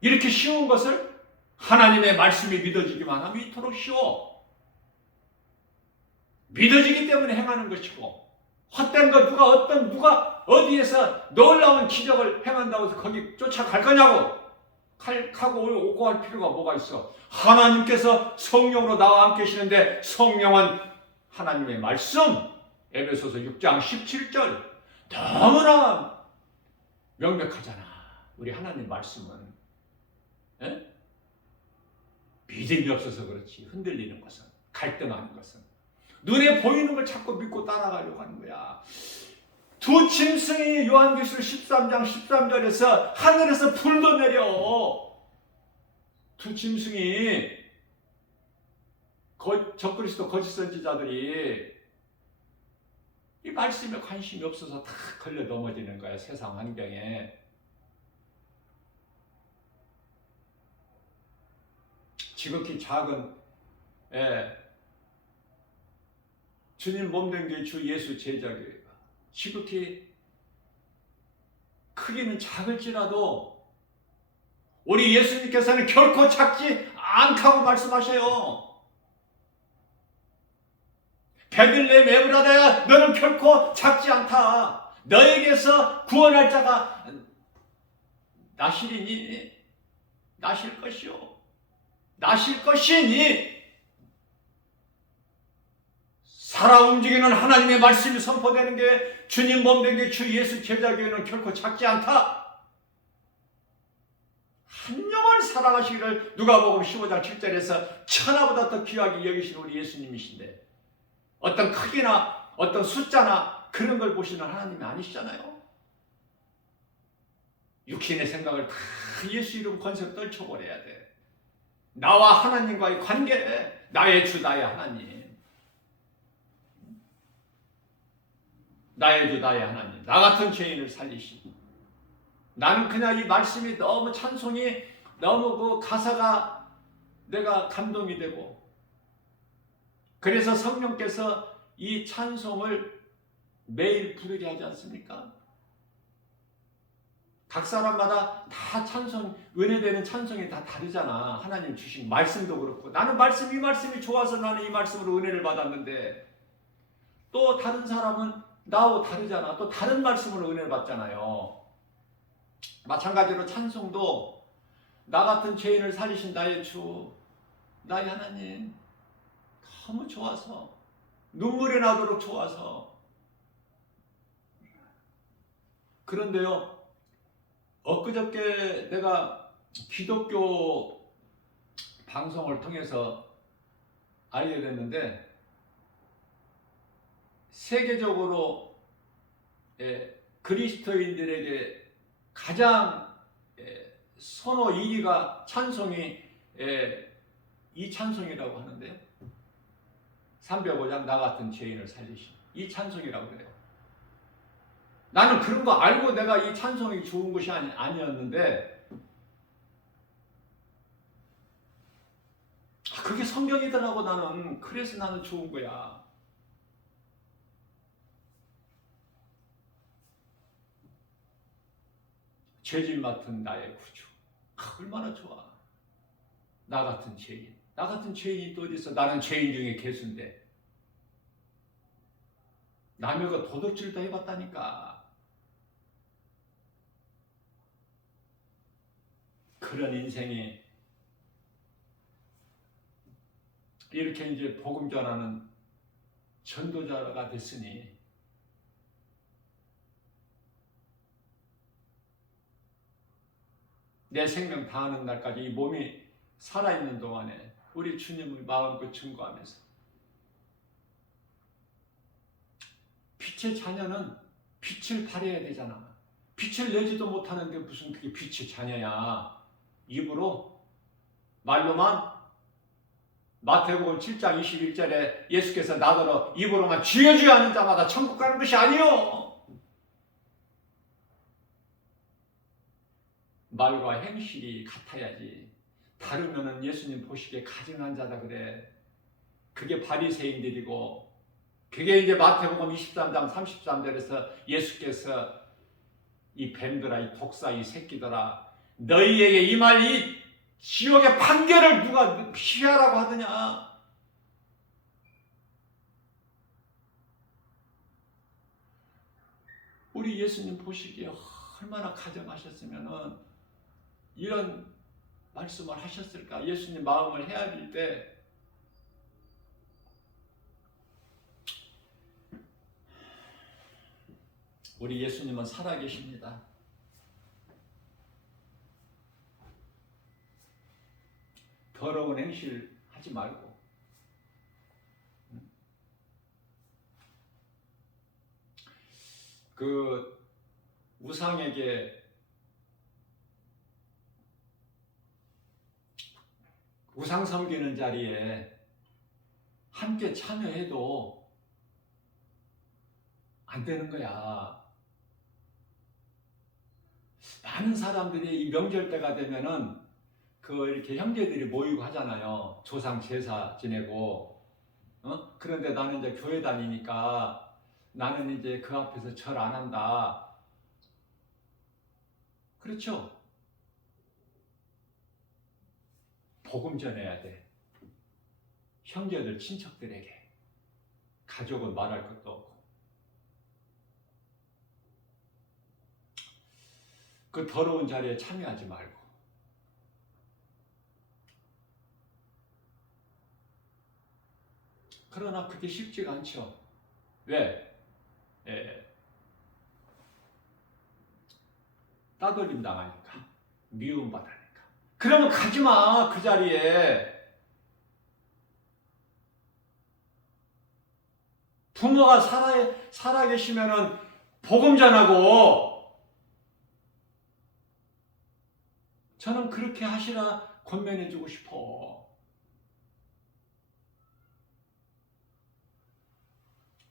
이렇게 쉬운 것을 하나님의 말씀이 믿어지기만 하면 이토록 쉬워. 믿어지기 때문에 행하는 것이고 헛된 거 누가 어디에서 놀라운 기적을 행한다고 해서 거기 쫓아갈 거냐고. 칼하고 오고 할 필요가 뭐가 있어. 하나님께서 성령으로 나와 함께 계시는데 성령은 하나님의 말씀 에베소서 6장 17절 너무나 명백하잖아. 우리 하나님 말씀은 믿음이 없어서 그렇지. 흔들리는 것은, 갈등하는 것은 눈에 보이는 걸 자꾸 믿고 따라가려고 하는 거야. 두 짐승이 요한계시록 13장 13절에서 하늘에서 불도 내려. 두 짐승이 적그리스도 거짓 선지자들이 이 말씀에 관심이 없어서 다 걸려 넘어지는 거야, 세상 환경에. 지극히 작은 주님 몸된 게 주 예수 제자교회가 지극히 크기는 작을지라도 우리 예수님께서는 결코 작지 않다고 말씀하셔요. 베들레헴 에브라다야, 너는 결코 작지 않다. 너에게서 구원할 자가 나시리니, 나실 것이요, 나실 것이니. 살아 움직이는 하나님의 말씀이 선포되는 게, 주님 몸된 게 주 예수 제자교회는 결코 작지 않다. 한 영을 사랑하시기를 누가복음 15장 7절에서 천하보다 더 귀하게 여기신 우리 예수님이신데, 어떤 크기나 어떤 숫자나 그런 걸 보시는 하나님이 아니시잖아요. 육신의 생각을 다 예수 이름 건설 떨쳐버려야 돼. 나와 하나님과의 관계, 나의 주 나의 하나님, 나의 주 나의 하나님, 나 같은 죄인을 살리신. 나는 그냥 이 말씀이 너무 찬송이, 너무 그 가사가 내가 감동이 되고, 그래서 성령께서 이 찬송을 매일 부르게 하지 않습니까? 각 사람마다 다 찬송, 은혜되는 찬송이 다 다르잖아. 하나님 주신 말씀도 그렇고. 나는 이 말씀이 좋아서 나는 이 말씀으로 은혜를 받았는데, 또 다른 사람은 나하고 다르잖아. 또 다른 말씀으로 은혜를 받잖아요. 마찬가지로 찬송도 나 같은 죄인을 살리신 나의 주, 나의 하나님, 너무 좋아서, 눈물이 나도록 좋아서. 그런데요, 엊그저께 내가 기독교 방송을 통해서 알게 됐는데, 세계적으로 그리스도인들에게 가장 선호 1위가 찬송이 이 찬송이라고 하는데요. 305장 나 같은 죄인을 살리신 이 찬송이라고 그래요. 나는 그런 거 알고 내가 이 찬송이 좋은 것이 아니었는데, 그게 성경이더라고. 나는 그래서 나는 좋은 거야. 죄짐 맡은 나의 구주, 얼마나 좋아. 나 같은 죄인, 나 같은 죄인이 또 어디 있어. 나는 죄인 중에 괴수인데 남의 거 도둑질도 해봤다니까. 그런 인생이 이렇게 이제 복음 전하는 전도자가 됐으니, 내 생명 다하는 날까지 이 몸이 살아있는 동안에 우리 주님을 마음껏 증거하면서, 빛의 자녀는 빛을 발해야 되잖아. 빛을 내지도 못하는데 무슨 그게 빛의 자녀야. 입으로, 말로만. 마태복음 7장 21절에 예수께서 나더러 입으로만 주여 주여 하는 자마다 천국 가는 것이 아니요, 말과 행실이 같아야지. 다르면은 예수님 보시기에 가증한 자다 그래. 그게 바리새인들이고, 그게 이제 마태복음 23장 33절에서 예수께서 이 뱀들아, 이 독사, 이 새끼들아, 너희에게 임할 이 지옥의 판결을 누가 피하라고 하더냐. 우리 예수님 보시기에 얼마나 가정하셨으면은 이런 말씀을 하셨을까. 예수님 마음을 헤아릴 때 우리 예수님은 살아계십니다. 더러운 행실 하지 말고, 그 우상에게, 우상 섬기는 자리에 함께 참여해도 안 되는 거야. 많은 사람들이 이 명절 때가 되면은 이렇게 형제들이 모이고 하잖아요. 조상 제사 지내고. 그런데 나는 이제 교회 다니니까 나는 이제 그 앞에서 절 안 한다. 그렇죠? 복음 전해야 돼. 형제들, 친척들에게. 가족은 말할 것도 없고. 그 더러운 자리에 참여하지 말고. 그러나 그게 쉽지가 않죠. 왜? 따돌림 당하니까. 미움받으니까. 그러면 가지마, 그 자리에. 부모가 살아계시면은 복음 전하고, 저는 그렇게 하시라 권면해주고 싶어.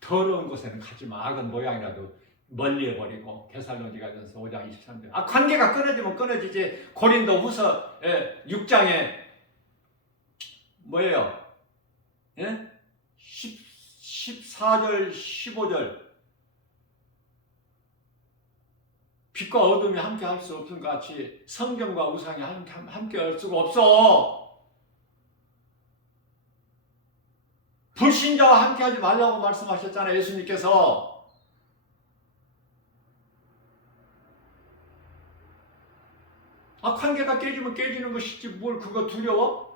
더러운 곳에는 가지마. 악은 모양이라도 멀리 해버리고. 데살로니가전서 5장 23절. 관계가 끊어지면 끊어지지. 고린도 후서 6장에 뭐예요? 14절 15절 빛과 어둠이 함께 할 수 없은 같이 성경과 우상이 함께 할 수가 없어. 불신자와 함께 하지 말라고 말씀하셨잖아요, 예수님께서. 관계가 깨지면 깨지는 것이지 뭘 그거 두려워?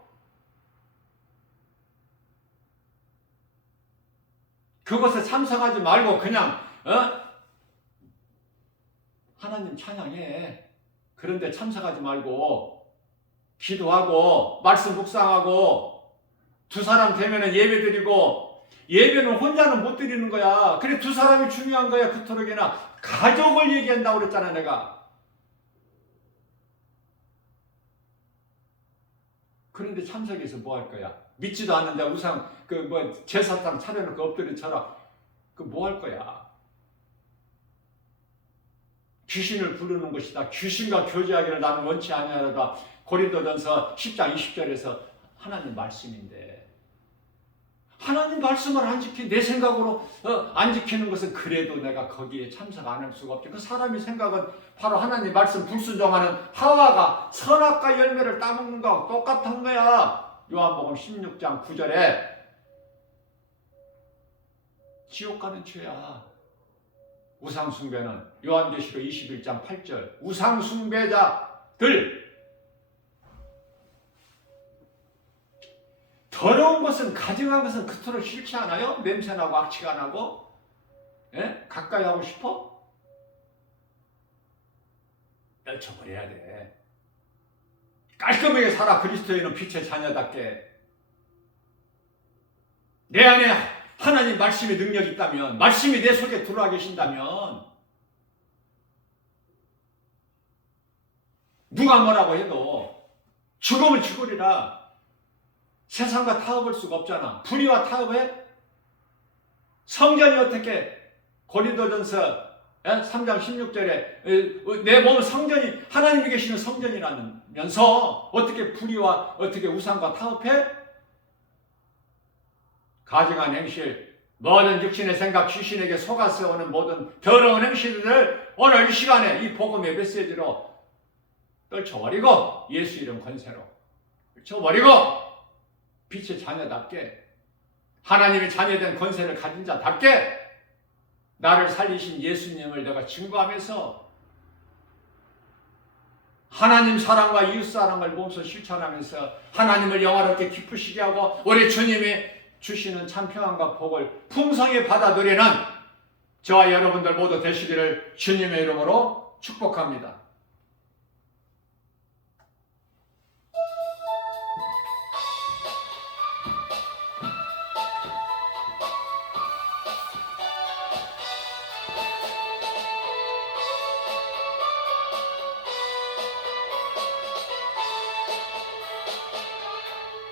그것에 참석하지 말고 그냥 하나님 찬양해. 그런데 참석하지 말고 기도하고 말씀 묵상하고 두 사람 되면은 예배 드리고. 예배는 혼자는 못 드리는 거야. 그래, 두 사람이 중요한 거야. 그토록이나 가족을 얘기한다고 그랬잖아, 내가. 그런데 참석해서 뭐 할 거야? 믿지도 않는데 우상 제사상 차려놓고 엎드려 쳐라. 뭐 할 거야? 귀신을 부르는 것이다. 귀신과 교제하기를 나는 원치 아니하노라. 고린도전서 10장 20절에서 하나님 말씀인데, 하나님 말씀을 안 지키 내 생각으로 안 지키는 것은 그래도 내가 거기에 참석 안 할 수가 없죠. 그 사람의 생각은 바로 하나님 말씀 불순종하는 하와가 선악과 열매를 따먹는 거하고 똑같은 거야. 요한복음 16장 9절에 지옥 가는 죄야. 우상숭배는 요한계시록 21장 8절 우상숭배자들. 더러운 것은, 가증한 것은 그토록 싫지 않아요? 냄새나고 악취가 나고? 가까이 하고 싶어? 떨쳐버려야 돼. 깔끔하게 살아. 그리스도인은 빛의 자녀답게. 내 안에 하나님 말씀의 능력이 있다면, 말씀이 내 속에 들어와 계신다면, 누가 뭐라고 해도 죽으면 죽으리라. 세상과 타협할 수가 없잖아. 불의와 타협해? 성전이 어떻게 고린도전서 3장 16절에 내 몸은 성전이, 하나님이 계시는 성전이라면서 어떻게 불의와 어떻게 우상과 타협해? 가증한 행실, 모든 육신의 생각, 귀신에게 속아서 오는 모든 더러운 행실들을 오늘 이 시간에 이 복음의 메시지로 떨쳐버리고 예수 이름 권세로 떨쳐버리고 빛의 자녀답게, 하나님의 자녀된 권세를 가진 자답게 나를 살리신 예수님을 내가 증거하면서 하나님 사랑과 이웃 사랑을 몸소 실천하면서 하나님을 영화롭게 기쁘시게 하고 우리 주님이 주시는 참 평안과 복을 풍성히 받아들이는 저와 여러분들 모두 되시기를 주님의 이름으로 축복합니다.